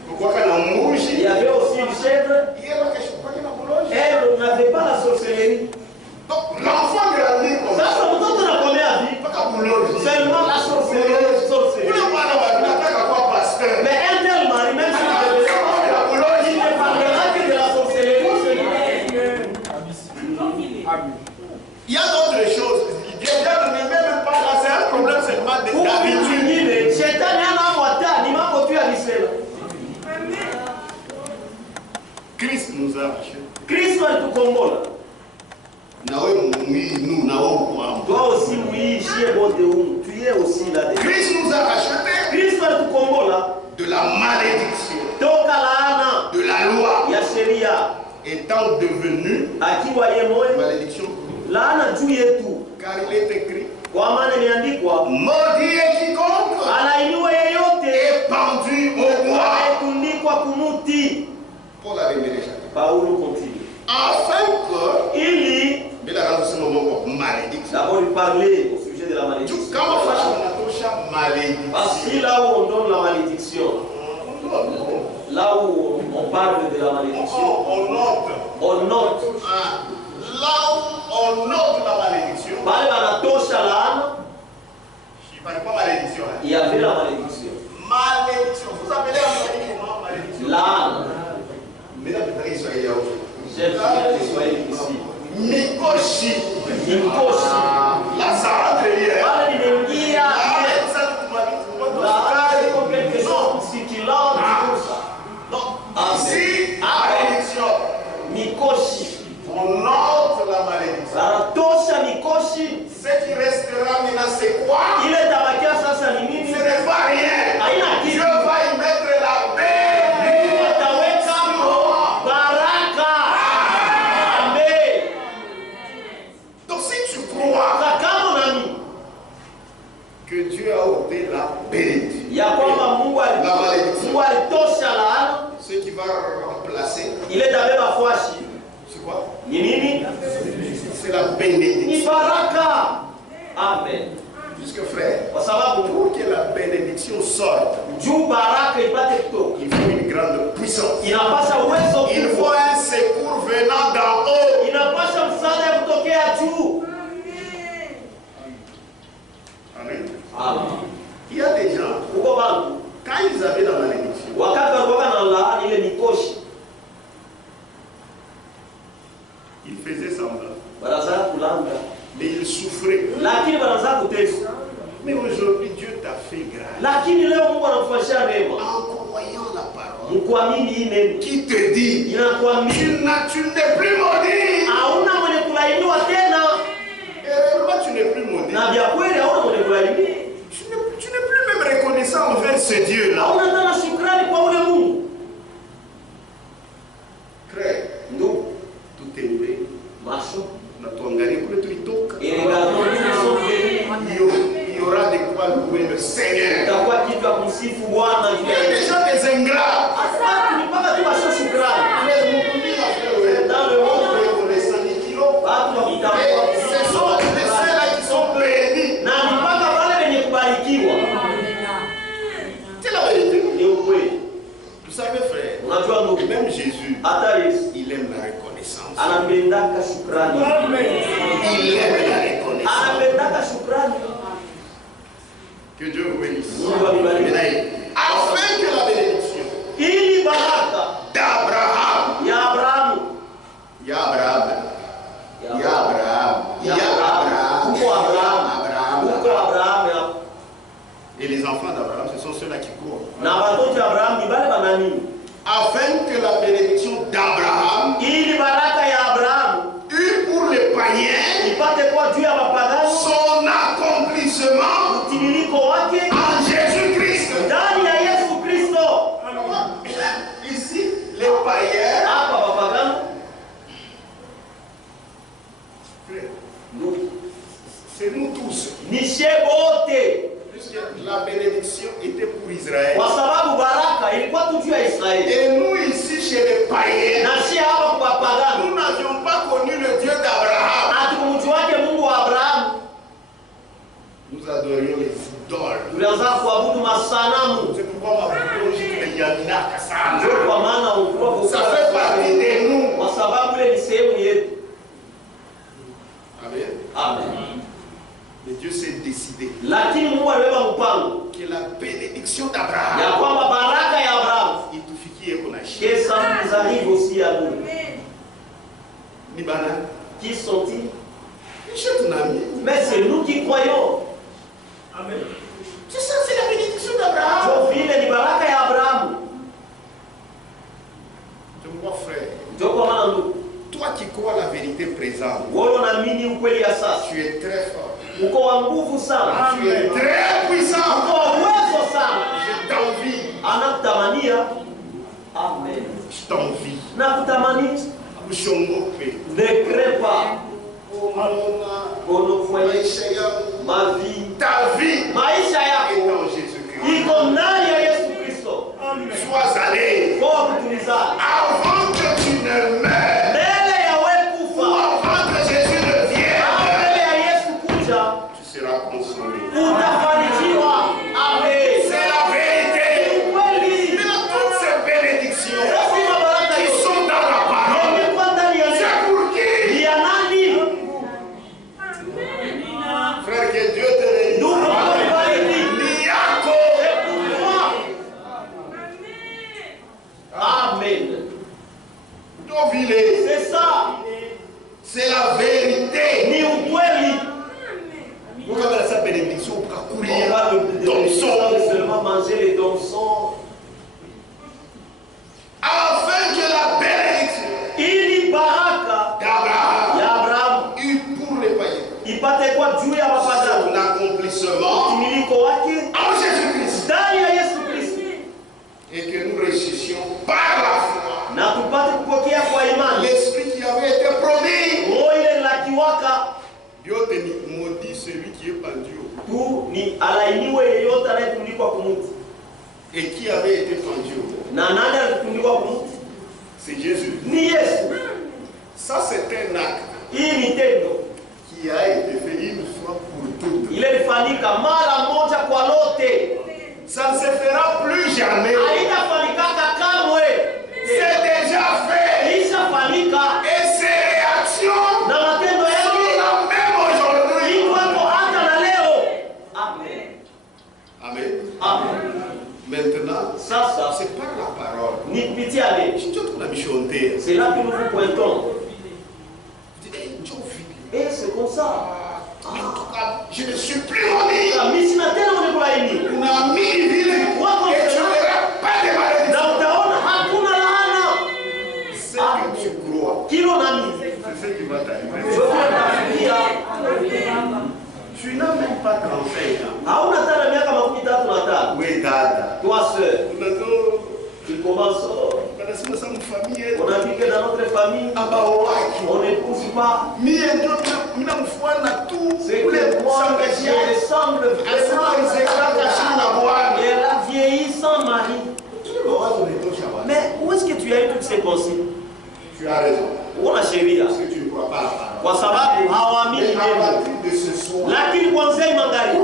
Il y avait aussi une chèvre. Elle n'avait pas la sorcellerie. Donc l'enfant grandit comme ça. Sasa mtoto anakomea vipi? Seulement sorcellerie. Mais un tel mari, même si il ne parlera que de la sorcellerie. Il y a d'autres choses. Dieu ne met même pas là, c'est un problème seulement d'habitude. Christ nous a rachetés. Christ alitukombola. Na wewe nous na wewe kwa. Toi aussi muishie bonde humu. Tu es aussi là. Christ nous a rachetés. Christ alitukombola de la malédiction. Toka laana. De la loi. Ya sheria. Étant devenu akiwa yeye moyo malédiction. Laana juu yetu. Car il est écrit. Kwa maana imeandikwa. Maudit est quiconque. Alainiwa yeyote. Et pendu au bois. Ametundikwa kumuti. Paul avait mis déjà. Paulo continue. Afin que ili d'abord il parlait au sujet de la malédiction. Parce que là où on donne la malédiction, là où on parle de la malédiction, on note. Là où on note la malédiction, il y avait la malédiction. Malédiction. Vous appelez la malédiction? L'âne. Mesdames et messieurs, j'aime bien les soyez ici. Mikoshi. Mikoshi. La Sarah de hier. Wala nimeingia. La c'est comme quelque chose si tu l'as comme ça. Non. Ici, malédiction. Mikoshi. On note la malédiction. Tosha mikoshi. Ce qui restera maintenant c'est quoi? Il est tabakia sasa ni nini? Ce n'est pas rien. Haina kitu. Dieu va y mettre la paix. Que Dieu a ôté la bénédiction. La malédiction. Ce qui va remplacer. C'est quoi? C'est la bénédiction. Amen. Puisque frère, pour que la bénédiction sorte, il faut une grande puissance. Il faut un secours venant d'en haut. Amen. Il y a des gens, quand ils avaient la malédiction, ils faisaient semblant. Mais ils souffraient. Mais aujourd'hui, Dieu t'a fait grâce. En croyant la parole, qui te dit, tu n'es plus maudit. Et réellement, tu n'es plus maudit. Tu n'es plus même reconnaissant envers ce Dieu-là. Frère, nous, tout est loué. Il y aura de quoi louer le Seigneur. Il y a déjà des ingrats. Dans le monde, ce sont ceux-là qui sont bénis. C'est la vérité. Vous savez, frère, même Jésus, il aime la reconnaissance. Il aime la reconnaissance. Que Dieu vous bénisse. Afin que la bénédiction d'Abraham, et les enfants d'Abraham, ce sont ceux-là qui courent. Afin que la bénédiction d'Abraham eut pour les païens son accomplissement en Jésus-Christ. Ici, les païens, c'est nous tous. Puisque la bénédiction était pour Israël. Et nous ici chez les païens, nous n'avions pas connu le Dieu d'Abraham. Nous adorions les idoles. C'est pourquoi ma bouche est Yamina Kassana. Ça fait partie de nous. Amen. Amen. Mais Dieu s'est décidé décidé Lakini Mungu alibeba mpango que la bénédiction d'Abraham ya kwamba baraka ya Abrahamu itufikie kunaishi. que ça nous arrive aussi à nous. Ni banani? Qui sont-ils? Mais c'est nous qui croyons. Amen. C'est ça, c'est la bénédiction d'Abraham. Je me vois frère. Toi qui crois la vérité présente, tu es très fort. Tu es très puissant. Je t'envie. Amen. Je t'envie. Ne crée pas. Ma vie, ta vie maisha est yako en Jésus-Christ. iko ndani ya Yesu Kristo. Sois allé avant que tu ne meurs. Mbele ya wewe kufa, Avant que Jésus ne vienne, mbele ya Yesu kuja, tu seras consolé. utafanikiwa. Amen. C'est la vérité. Kweli. Maintenant, toutes ces bénédictions Lazima baraka qui hizo sont dans la parole, yamekuwa ndani ya c'est pour qui? ya nani? Frère, que Dieu te bénisse. Ndugu kubariki. Ni yako. C'est pour toi. Amen. Dovile. C'est ça. C'est la vérité. Ni ukweli. Vous avez sa bénédiction pour On courir va dans le son. seulement manger les dons. Afin que la bénédiction Ili baraka d'Abraham ya Abrahamu eut pour les païens ipate kwa juu ya mapagano son accomplissement utimilifu wake en Jésus-Christ. ndani ya Yesu Kristo, Et que nous réussissions par la foi. na tupate kupokea kwa imani L'esprit qui avait été promis. roho ile lakiwaka Dieu te maudit celui qui est pendu au bout. tu ni alainiwe yeyote anayetundikwa kumuti. Et qui avait été pendu au bout. Na nani alitundikwa kumuti? C'est Jésus. Ni Yesu. Ça, c'est un acte Hii ni tendo qui a été fait une fois pour toutes. ile ilifanyika mara moja kwa lote, Ça ne se fera plus jamais. haitafanyikaka kamwe. C'est déjà fait. Ilishafanyika Et ces réactions na matendo yake sont la même aujourd'hui. iko hapo hata na leo. Amen. Amen. Amen. Maintenant, Sasa c'est par la parole. ni kupitia neno. Je te la chanter. C'est là que nous vous pointons. Et Et c'est comme ça. en tout cas, je ne suis plus maudit. Mimi na tena unakulaini. Una mis ville et tu ne verras pas de maladie. Na utaona hakuna laana. C'est que tu crois. Kilo na mimi. C'est ce qui va t'arriver. Tu n'as même pas 35 ans. Hauna tena miaka 35. Oui, dada. Toi seul. Tu commences. On a vu que dans notre famille, on n'épouse pas. C'est que moi, je ressemble vraiment. Et elle a vieilli sans mari. Mais où est-ce que tu as eu toutes ces pensées? Tu as raison. Ona sheria. Parce que tu ne crois pas à la parole. Kwa sababu hawaamini Mais à neno. partir de ce soir, Lakini kuanzia magharibi.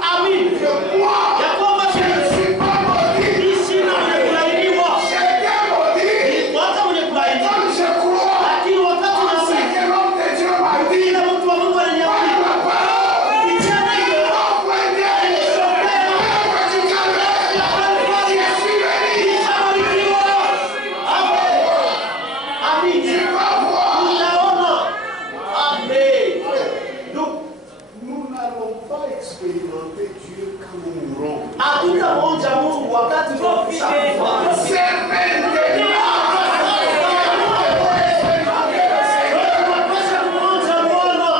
Amin. Ya kwamba je ne suis pas maudit. ishi na kulainiwa. J'étais maudit. Watu wenye kulainiwa. Quand je crois Lakini wakati en ce que l'homme de Dieu m'a dit, kila mtu wa Mungu ananiambia. par la parole, Kupitia neno. envoyez du calvaire. Je suis béni. Nishabarikiwa. Amen. Amin. Tu vas voir. Unaona. Amen. Donc, Nous n'allons pas expérimenter Dieu quand nous mourrons. hatutaonja Mungu wakati tunakufa. C'est maintenant. Tunapaswa kuonja Bwana.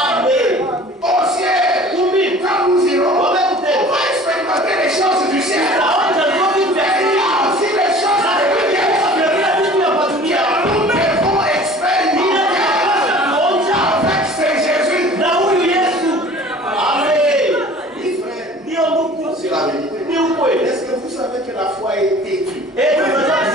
Amen. Au ciel, Kumbi. quand nous irons, on Wamekutenda. va expérimenter les choses du ciel. Tutaonja vitu vya Mais il y a aussi les choses de la terre. vya vitu vya dunia. Nous devons expérimenter avec ce Jésus. Na huyu Yesu. Amen. Oui, frère, Ndio ndugu. c'est la vérité. Ni ukweli. Est-ce que vous savez que la foi est têtue? Tunataka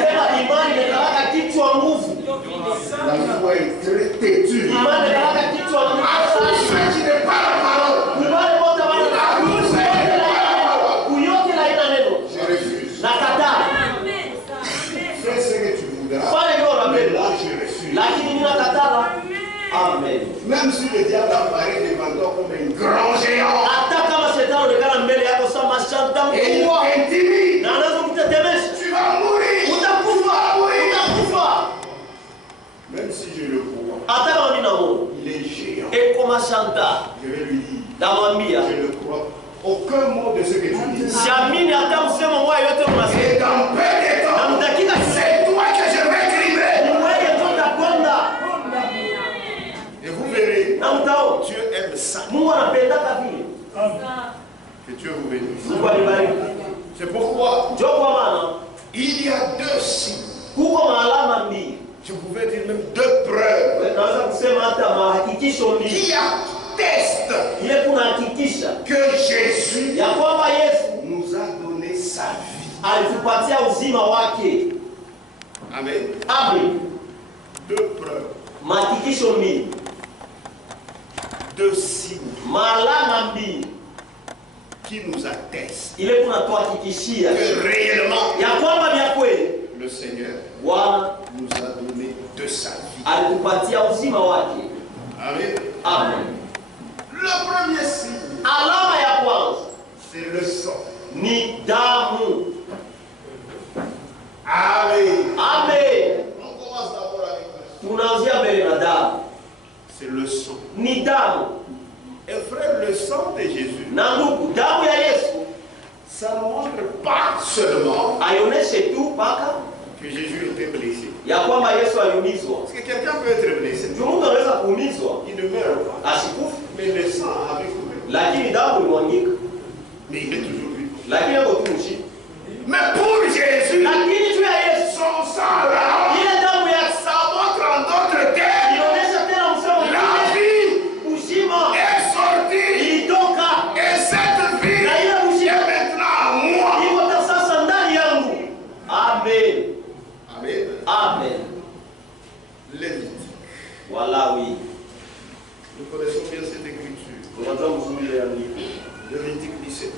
de ce que tu dis. Siamini hata msemo moja yote unasema. Et dans peu de Na temps, mdakika c'est toi que je vais crimer. wewe tonda konda. Et vous verrez, Na mtao. Dieu aime ça. Mungu anapenda vile. Que Dieu vous bénisse. Mungu alibariki. C'est pourquoi Ndio kwa maana il y a deux signes. kuko maalama mbili. Je pouvais dire même deux preuves Naweza kusema hata mahakikisho mbili. qui attestent Ile kunahakikisha que Jésus ya kwamba Yesu nous a donné sa vie. alitupatia uzima wake. Amen. Amen. Deux preuves, Mahakikisho mbili. deux signes Maalama mbili. qui nous attestent Ile kunatuhakikishia que réellement ya kwamba vya kweli le Seigneur Bwana nous a donné de sa vie. alitupatia uzima wake. Amen. Amen. Le premier signe, Alama ya kwanza c'est le sang. ni damu. Amen. Amen. On commence d'abord avec le sang. Tunaanzia mbele na damu. C'est le sang. Ni damu. Et frère, le sang de Jésus, Na ndugu, damu ya Yesu ça ne montre pas seulement aioneshe tu paka que Jésus était blessé. ya kwamba Yesu aliumizwa. Parce que quelqu'un peut être blessé, Mtu anaweza kuumizwa il ne meurt pas. asikufu, Mais le sang avait coulé. lakini damu ilimwagika, Mais il est toujours vivant. lakini ako tu mshindi. Mais pour Jésus, Lakini juu ya Yesu son sang là, ile damu ya ça montre en d'autres termes inaonesha tena msemo la mwingine, vie uzima est sortie. ilitoka Et cette vie na ile est uzima maintenant à moi. iko ta sasa ndani yangu. Amen. Amen. Amen. Lévitique. Walawi. Nous connaissons bien cette écriture. Tunajua mzuri ile andiko. Lévitique 17.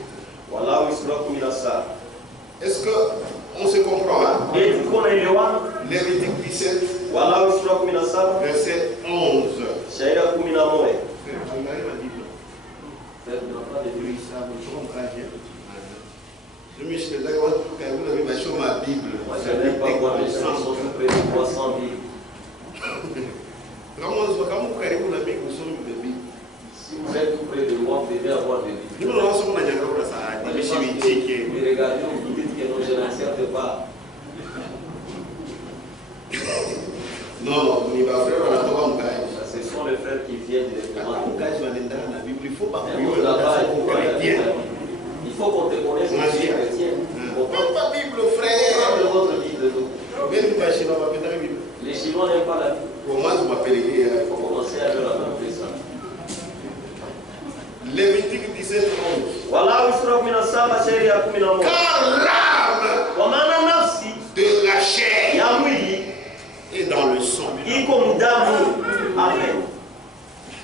Walawi sura 17. Est-ce qu'on se comprend hein? Je tuko naelewana? Lévitique 17, Walawi sura 17 verset 11. shairi ya 11. Regardez ma Bible. Oui, ça me trompe pas, je me suis dit, quand vous avez sur ma Bible, Moi, je n'aime pas voir les gens qui sont tout près de 300 000. Quand vous avez la Bible, vous avez la Bible. Si vous êtes tout près de moi, vous devez avoir des livres. Nous avons ce qu'on a dit, ça a dit, Mais regardez, vous dites que non, je n'accepte pas. non, non, il va faire un autre langage. Ce sont les frères qui viennent directement. Il faut pas Mais là-bas, il faut qu'on te connaisse aussi chrétien. Prends ta Bible, frère. Prends votre Bible. Les Chinois n'aiment pas la Bible. Comment tu m'appelles? Il faut commencer à leur apprendre ça. Lévitique 17, 11. Walawi sura 17 shairi ya 11. Car l'âme Kwa maana nafsi de la chair ya mwili est dans le sang. iko mudamu. Amen.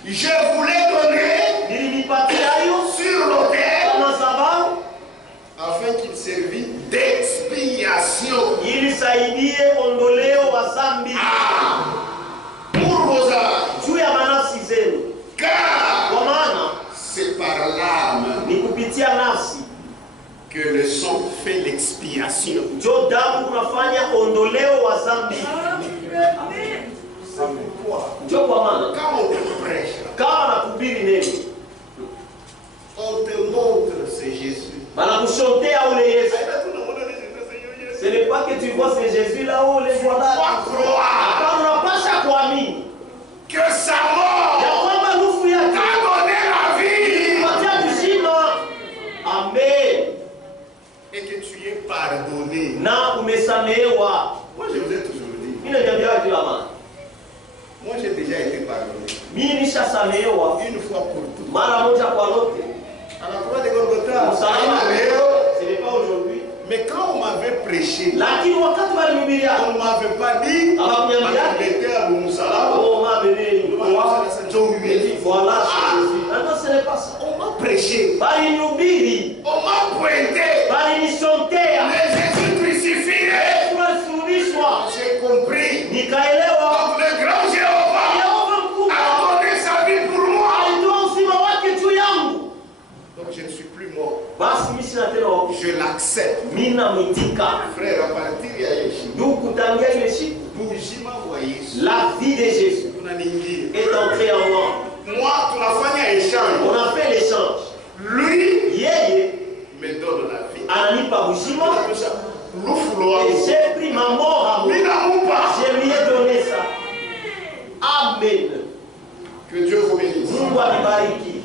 Je voulais donner Nilinipatia hayo sur l'autel kama sababu afin qu'il servit d'expiation ilisaidie ondoleo wa dhambi pour vos âmes. juu ya manafsi zenu. Car Kwa maana c'est par l'âme ni kupitia nafsi que le sang fait l'expiation. ndio damu kunafanya ondoleo wa dhambi. Ndio kwa maana Quand on te prêche, kama nakuhubiri neno on te montre c'est Jésus. banakushontea ule Yesu. Ce n'est pas que tu vois ce Jésus là-haut, les voilà. Faut croire Hapana, unapasha kuamini que sa mort ya kwamba nguvu yake t'a donné la vie ilipatia uzima. Amen. et que tu es pardonné. Na umesamehewa. Moi, je vous ai toujours dit, Mimi najiambia kila mara, moi j'ai déjà été pardonné. mimi nishasamehewa Une fois pour toutes. mara moja kwa lote. À la croix de Golgotha, Msalaba ce n'est pas aujourd'hui, mais quand on m'avait prêché, lakini wakati walinihubiria on ne m'avait pas dit était à Moussala. oh ma bébé, Voilà, non, ce n'est pas ça. on m'a prêché, Balinihubiri, on m'a pointé, balinishontea, les Jésus crucifié. tunasulubishwa, J'ai compris. nikaelewa Donc le grand Jéhovah Yehova mkubwa a donné sa vie pour moi. alitoa uzima wake juu yangu. Donc je ne suis plus mort. Basi mimi sina tena wa Je l'accepte. mimi namwitika. Frère, à partir ya Yesu, Ndugu, kutangia ile siku bujima wa Yesu la vie de Jésus unaniingia. est entrée en moi. Moi tunafanya échange. On a fait l'échange. Lui Yeye ananipa uzima. Et j'ai pris ma mort à moi. Je lui ai donné ça. Amen. Que Dieu vous bénisse. Mungu anibariki.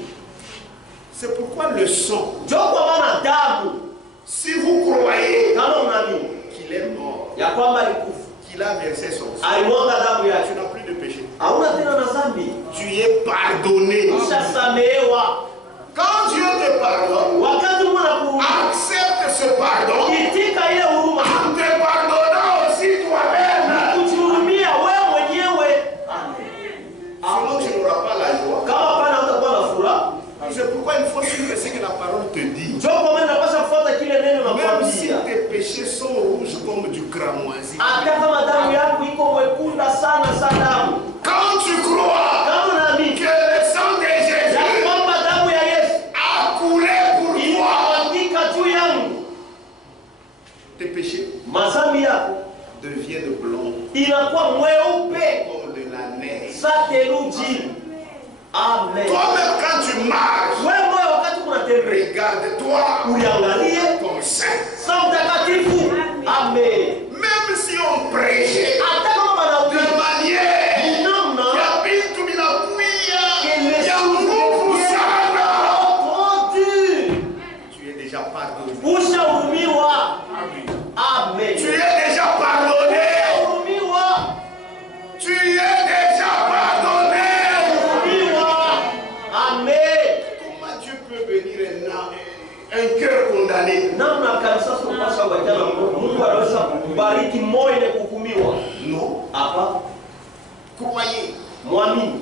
C'est pourquoi le sang, Ndio kwa maana damu, si vous croyez kama unaamini qu'il est mort, ya kwamba alikufa, qu'il a versé son sang, alimwaga damu yake, tu n'as plus de péché. hauna tena na dhambi, Tu es pardonné. ushasamehewa. Quand Dieu te pardonne, Wakati Mungu anakuhurumia, accepte ce pardon itika ile huruma, en te pardonnant aussi toi-même. kujihurumia wewe mwenyewe. Sinon, tu n'auras pas la joie. Kama pana utakuwa na furaha. C'est pourquoi il faut suivre ce que la parole te dit. Ndio kwa maana napaswa kufuata kile neno Même si nakwambia. tes péchés sont rouges comme du cramoisi. Hata kama damu yako iko mwekunda sana sana damu. Quand tu crois Kama unaamini que le sang de ya Jésus kwamba damu ya Yesu a coulé pour toi, ilimwagika juu yangu, tes péchés madhambi yako deviennent blancs inakuwa mweupe comme de la neige. sa theluji. Amen. Toi-même, quand tu marches, Wewe moyo wakati unatembea regarde-toi uliangalie comme saint. sa mtakatifu. Amen. Même si on prêchait Hata kama de wanahubiri manière namna ya bintu binakuya Kile ya nguvu sana, trop dur, tu es déjà pardonné. ushahurumiwa. Amen. Tu es déjà pardonné. Ushahurumiwa. Tu es déjà pardonné. Amen. Comment Dieu peut bénir un cœur condamné? Namna kanisa tunapaswa kuachana Mungu anaweza kubariki moyo ile kuhukumiwa. Non. Hapa Croyez mwamini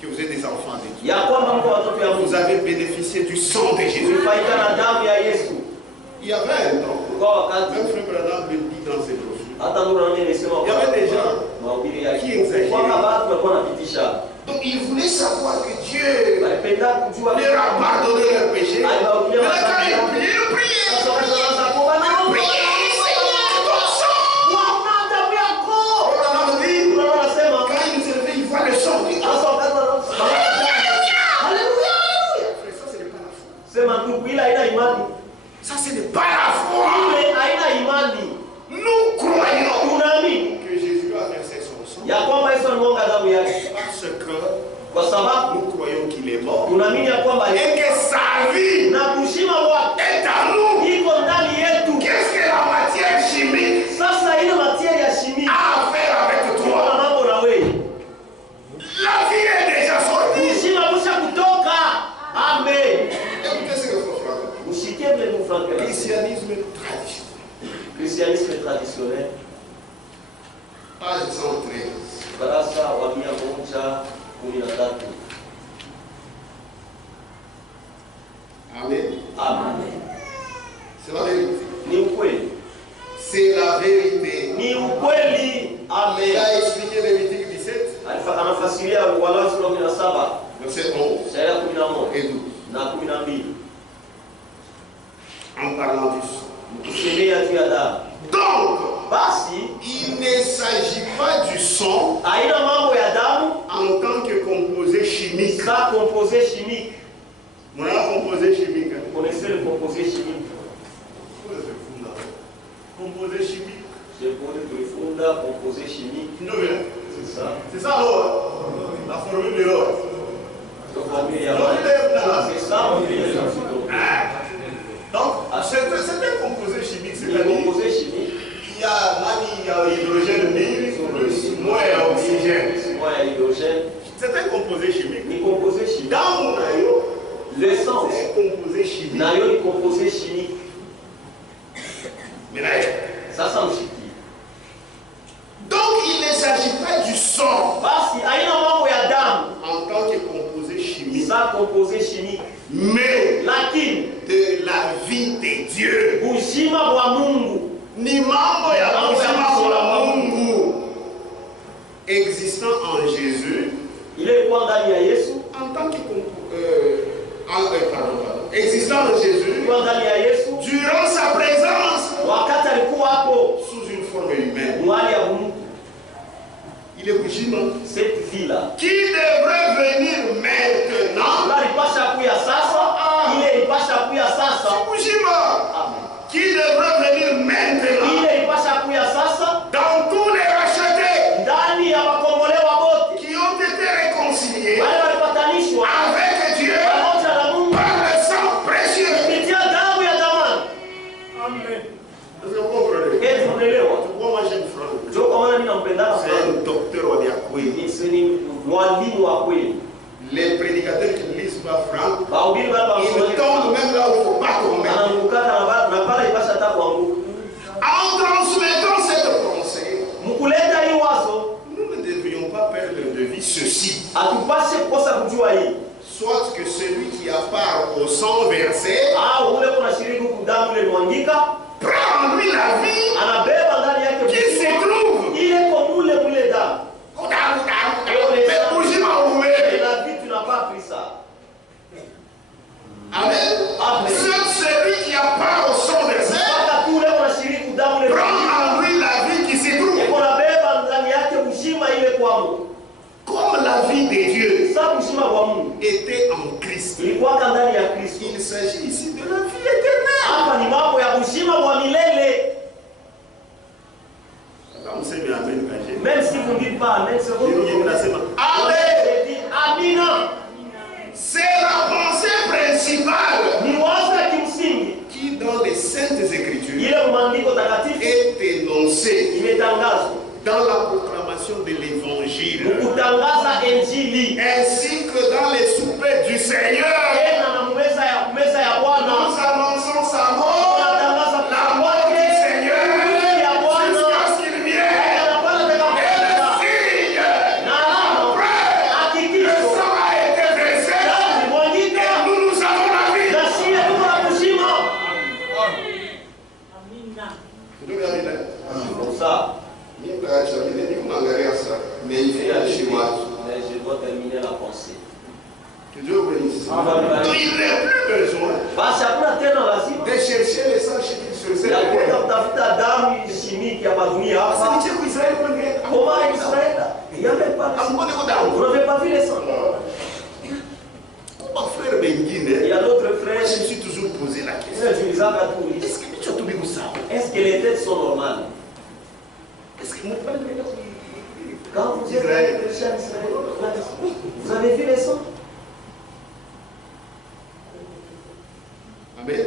que vous êtes des enfants de Dieu. ya kwamba mko watoto ya Mungu. Vous avez bénéficié du sang de Jésus. Tulifaika na damu ya Yesu. Il y avait un temps, Kwa wakati même Frère Branham le dit dans ses brochures. hata ndio nami nimesema Il y avait des gens mahubiri qui yake. exagéraient. Kwa watu walikuwa wanapitisha. Donc il voulait savoir que Dieu Walipenda kujua leur a pardonné leurs péchés. Mais là, quand il priait, il priait. sasa wanaanza kuomba na Mungu. Priez, Seigneur, ton sang. Bwana damu yako. Frère Branham dit, Kuna wanasema quand il nous élevait, il voit le sang. Il dit, sasa wakati wanasema haleluya. ça, ce n'est pas la foi. Sema ndugu ila haina imani. Ça, ce n'est pas la foi. Ile haina imani. Nous croyons Tunaamini que Jésus a versé son sang ya kwamba Yesu alimwaga damu yake parce que kwa sababu nous croyons qu'il est mort tunaamini ya kwamba et que sa vie na kushima wake est en nous. iko ndani yetu. Qu'est-ce que la matière chimique Sasa ile matière ya shimi a à faire avec kuna toi? mambo na wewe. La vie est déjà sortie. Kushima busha kutoka. Amen. Écoutez ce que François dit. Mshikie vile Mungu Frank anasema. Christianisme traditionnel. Christianisme traditionnel. Page 113. Ukurasa wa 113. Amen. Amen. C'est la vérité. Ni ukweli. C'est la vérité. Ni ukweli. Il Amen. a expliqué Lévitique 17, Anafasiria Walawi sura 17 verset 11 shairi ya 11 et 12. na 12 En parlant du sang. kusemea juu ya damu. Donc, Basi il ne s'agit pas du sang haina mambo ya damu en tant que composé chimique. za composé chimique. Mon composé chimique. hein. Vous connaissez le composé chimique? Composé chimique. Je connais le funda composé chimique. Non, mais C'est ça. c'est ça l'or. La formule de l'or. C'est ça, on dit les Donc, c'est un composé chimique. Le C'est-à-dire, composé chimique, il y a l'hydrogène libre, moi il y a oxygène. moi il y a l'hydrogène. C'est un composé chimique. Le composé chimique. Dans mon aïe, L'essence, c'est un composé chimique. nayo ni composé chimique. Mais là, Ça, ça me chiki. donc, il ne s'agit pas du sang Basi, haina mambo ya damu en tant que composé chimique, za composé chimique. mais Lakini, de la vie de Dieu. uzima wa Mungu. Ni mambo ya uzima wa Mungu existant en Jésus Ile kwa ndani ya Yesu, en tant que existant en Jésus kwa ndani ya Yesu, durant sa présence wakati alikuwa hapo sous une forme humaine. mwali ya Mungu. Il est Bouchima Cette vie-là. qui devrait venir maintenant. Ila ilipasha kuya sasa, ile ilipasha kuya sasa. Bouchima Amen. qui Les prédicateurs qui ne lisent pas franc, ils tombent même là où il ne faut pas tomber. En transmettant cette pensée, nous ne devrions pas perdre de vue ceci. Soit que celui qui a part au sang versé prend en lui la vie qui se trouve. Mais bougie m'a roulé. La vie, tu n'as pas appris ça. Amen. Celui qui a part au sang versé prend en lui la vie qui se trouve. Comme la vie de Dieu était en Christ. Il s'agit ici de la vie éternelle. Même si vous ne dites pas Amen, c'est bon. Amen. C'est la pensée principale qui dans les Saintes Écritures est énoncée dans la proclamation de l'Évangile, ainsi que dans les soupers du Seigneur. Nous annonçons sa mort, la mort du Seigneur, jusqu'à ce qu'il vienne. Et le signe, après, le sang a été versé, et nous avons la vie. Comme ça. Mais il fait la chez moi. Mais je dois terminer la pensée. Que Dieu bénisse. Donc il n'a plus besoin de chercher les sangs sur cette terre. Comment Israël? Il n'y avait pas de sang. Vous n'avez pas vu les sangs. Mon frère Benguine, il y a d'autres frères. Je me suis toujours posé la question. Est-ce que les têtes sont normales? Est-ce que mon frère quand vous êtes chrétien Israël, vous avez vu les sangs? Amen.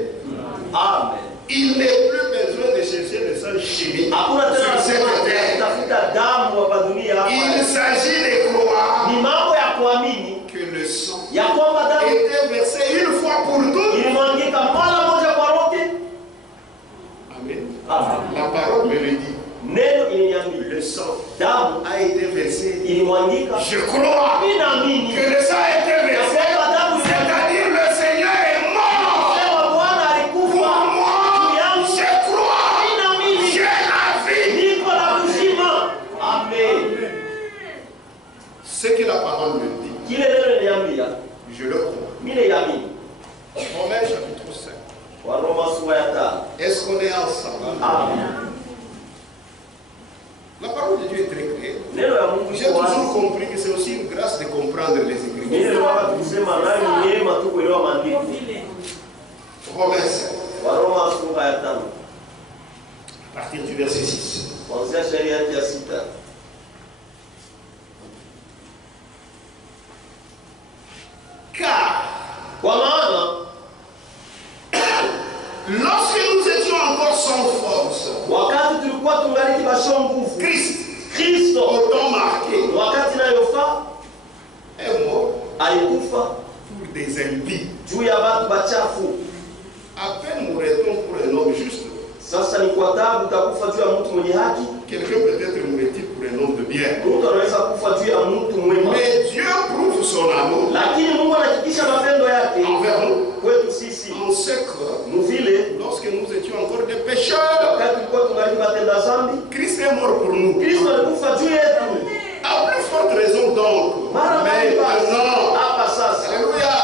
Amen. Il n'est plus besoin de chercher le sang chimique sur cette terre. Il s'agit de croire que le sang était versé une fois pour toutes. Amen. La parole me le dit. Le sang a été versé. Je crois que le sang a été versé. C'est-à-dire le Seigneur est mort. Pour moi, je crois. J'ai la vie. Amen. Ce que la parole me dit, je le crois. Romains chapitre 5. Est-ce qu'on est ensemble? Amen. La parole de Dieu est très claire. J'ai toujours compris que c'est aussi une grâce de comprendre les Écritures. Romains 5. À partir du verset 6. Car lorsque nous étions encore sans force, Christ, au temps marqué, est mort pour des impies. À peine mourrait-on pour un homme juste. Quelqu'un peut-être mourrait-il pour un homme de bien. Mais Dieu prouve son amour envers nous. En ce que, lorsque nous étions encore des pécheurs, Christ est mort pour nous. À plus forte raison donc, maintenant, alléluia,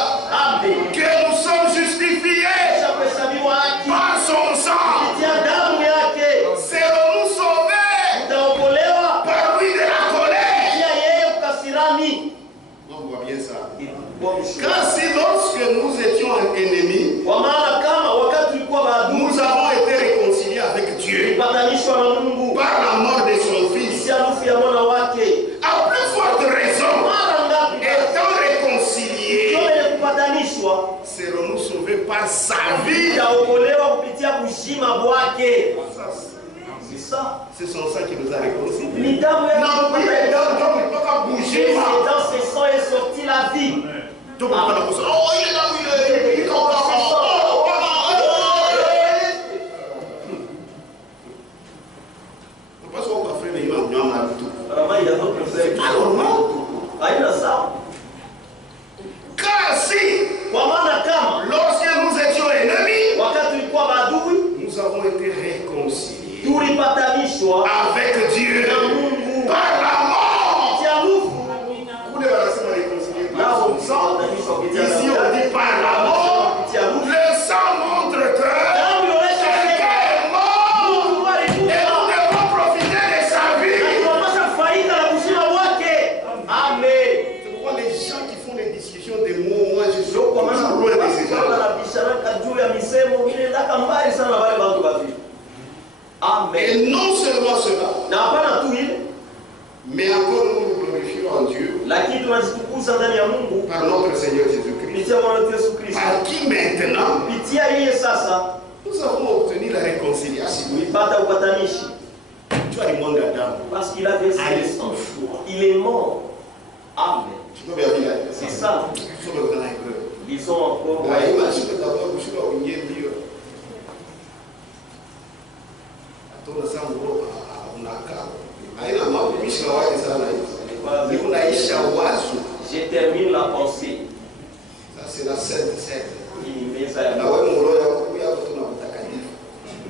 que nous sommes justifiés par son sang, serons-nous sauvés par lui de la colère. On voit bien ça. Car si lorsque nous étions ennemis, nous avons été réconciliés avec Dieu par la mort de son Fils, à plus forte raison, étant réconciliés, serons-nous sauvés par sa vie. ça. C'est son sang qui nous a réconciliés. Ni damu yake Non, oui, kupata donc, Et dans ses sangs est sorti la vie. donc, oh, il est là, il est alors non. Car si, lorsque nous étions ennemis, nous avons été réconciliés avec Dieu par la mort. Vous devez la réconcilier par son sang. Ici on dit par la mort. Le sang montre que quelqu'un est mort et nous devons profiter de sa vie. Amen. C'est pourquoi les gens qui font les discussions des mots, moi je suis loin de ces gens. Et non seulement cela, mais encore nous nous glorifions en Dieu par notre Seigneur Jésus-Christ, par qui maintenant nous avons obtenu la réconciliation. Tu as le monde d'Adam. Parce qu'il a versé le sang. Il est mort. Amen. Tu peux bien dire. C'est ça. Lisons encore. Je termine la pensée. Ça c'est la sainte scène.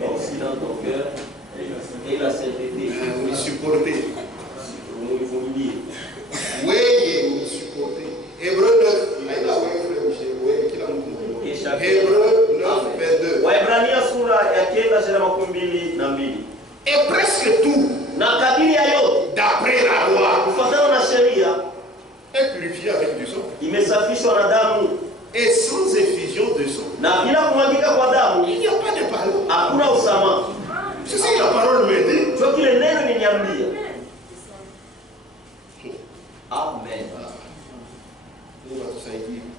Aussi dans ton cœur et la sainteté. Vous supportez. Vous lire. Oui, vous supportez. Hébreu 9. Hébreu 9, 22. Waebrania sura ya 9:22. Et presque tout, Na kadiri ya yote d'après la loi, kufuatana na sheria est purifié avec du sang. imesafishwa na damu, Et sans effusion de sang, na bila kumwagika kwa damu il n'y a pas de parole. hakuna usamaha. C'est ça que la parole me dit. Ndio kile neno liniambia. Amen.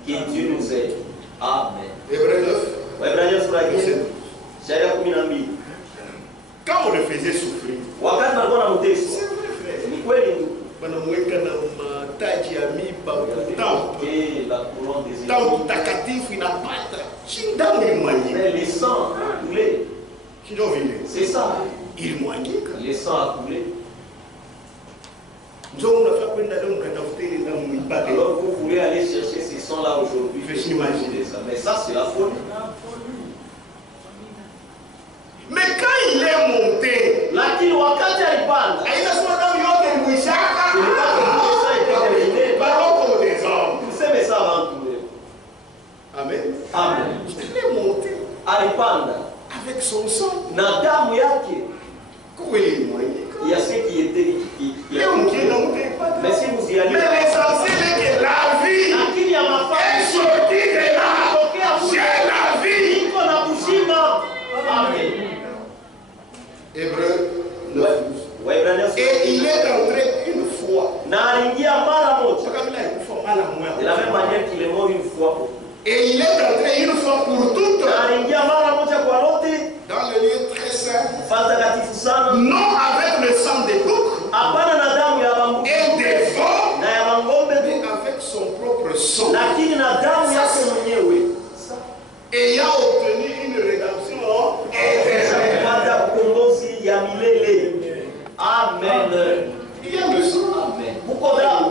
Que Dieu nous aide. Amen. Hébreu 9. Waebrania sura ya 12. Quand on le faisait souffrir, Wakati walikuwa na mteso. c'est vrai frère. Ni kweli ndugu. Wanamweka na mataji ya miba utampa. Et la couronne des Tampa takatifu inapata. Damu ilimwangika. mais le sang a coulé. Ndio vile. C'est ça. Ilimwangika. Le sang a coulé. Ndio unafaa kwenda leo mkatafute ile damu ipate. Alors vous voulez aller chercher ces sangs-là aujourd'hui. Je vais imaginer ça. Mais ça, c'est la folie. Mais quand il est monté, Lakini wakati alipanda, hainasema damu yote ilimwishaka. Parole des hommes. tuseme ça avant tout. Amen. Amen. Il est monté Alipanda avec son sang. na damu yake Comment il est mwangika? ya ce qui était Leo mkienda mtaipata. mais si vous y allez, Mais l'essentiel est que la vie lakini ya est mafaa sortie de là. J'ai la vie. iko na kushima. Amen. Hébreu 9. Waebrania sura Et il est entré une fois. na aliingia mara moja. De la même manière qu'il est mort une fois pour toutes. Et il est entré une fois pour toutes Na aliingia mara moja kwa lote dans le lieu très saint. patakatifu sana, Non avec le sang des boucs hapana na damu ya bambuki et des veaux, na ya mangombe, mais avec son propre sang. lakini na damu yake mwenyewe Ayant obtenu une rédemption éternelle. kupata ukombozi ya milele. Amen. Il y a le sang. Amen. Kuko damu.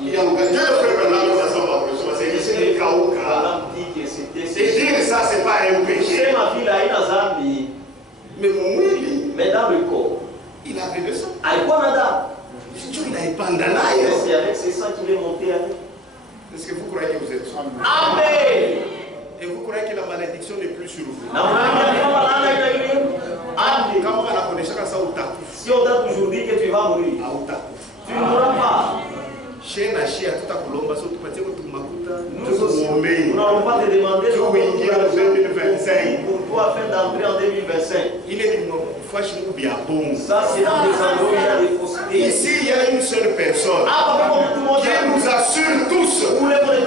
Il y a le Dieu le frère Bernard, ça va c'est le Kauka. Balaam dit que c'était Et dire ça, c'est pas un péché. sema vile haina dhambi, Mais mon oui, mais dans le corps il avait le sang. alikuwa na damu. Dieu, il a épandalaï. C'est avec ces sangs qu'il est monté avec. Est-ce que vous croyez que vous êtes sauvé? Amen. Et vous croyez que la malédiction n'est plus sur vous? Na unaambia kama laana inaingia. Amen. Kama wanakuonyesha ça utakufa. Si on t'a toujours dit que tu vas mourir, Hautakufa. tu ne mourras pas. Shie na shie tutakulomba so tupatie kwa makuta Nous aussi, tukuombee. nous n'allons pas te demander Tu uingie en 2025. pour toi afin d'entrer en 2025. Ile ni mfashi ni kubia bongo. Ça, c'est dans des endroits où il y a des faussetés. Ici, il y a une seule personne Ah, papa, comme tout le monde, qui nous assure tous vous voulez pour les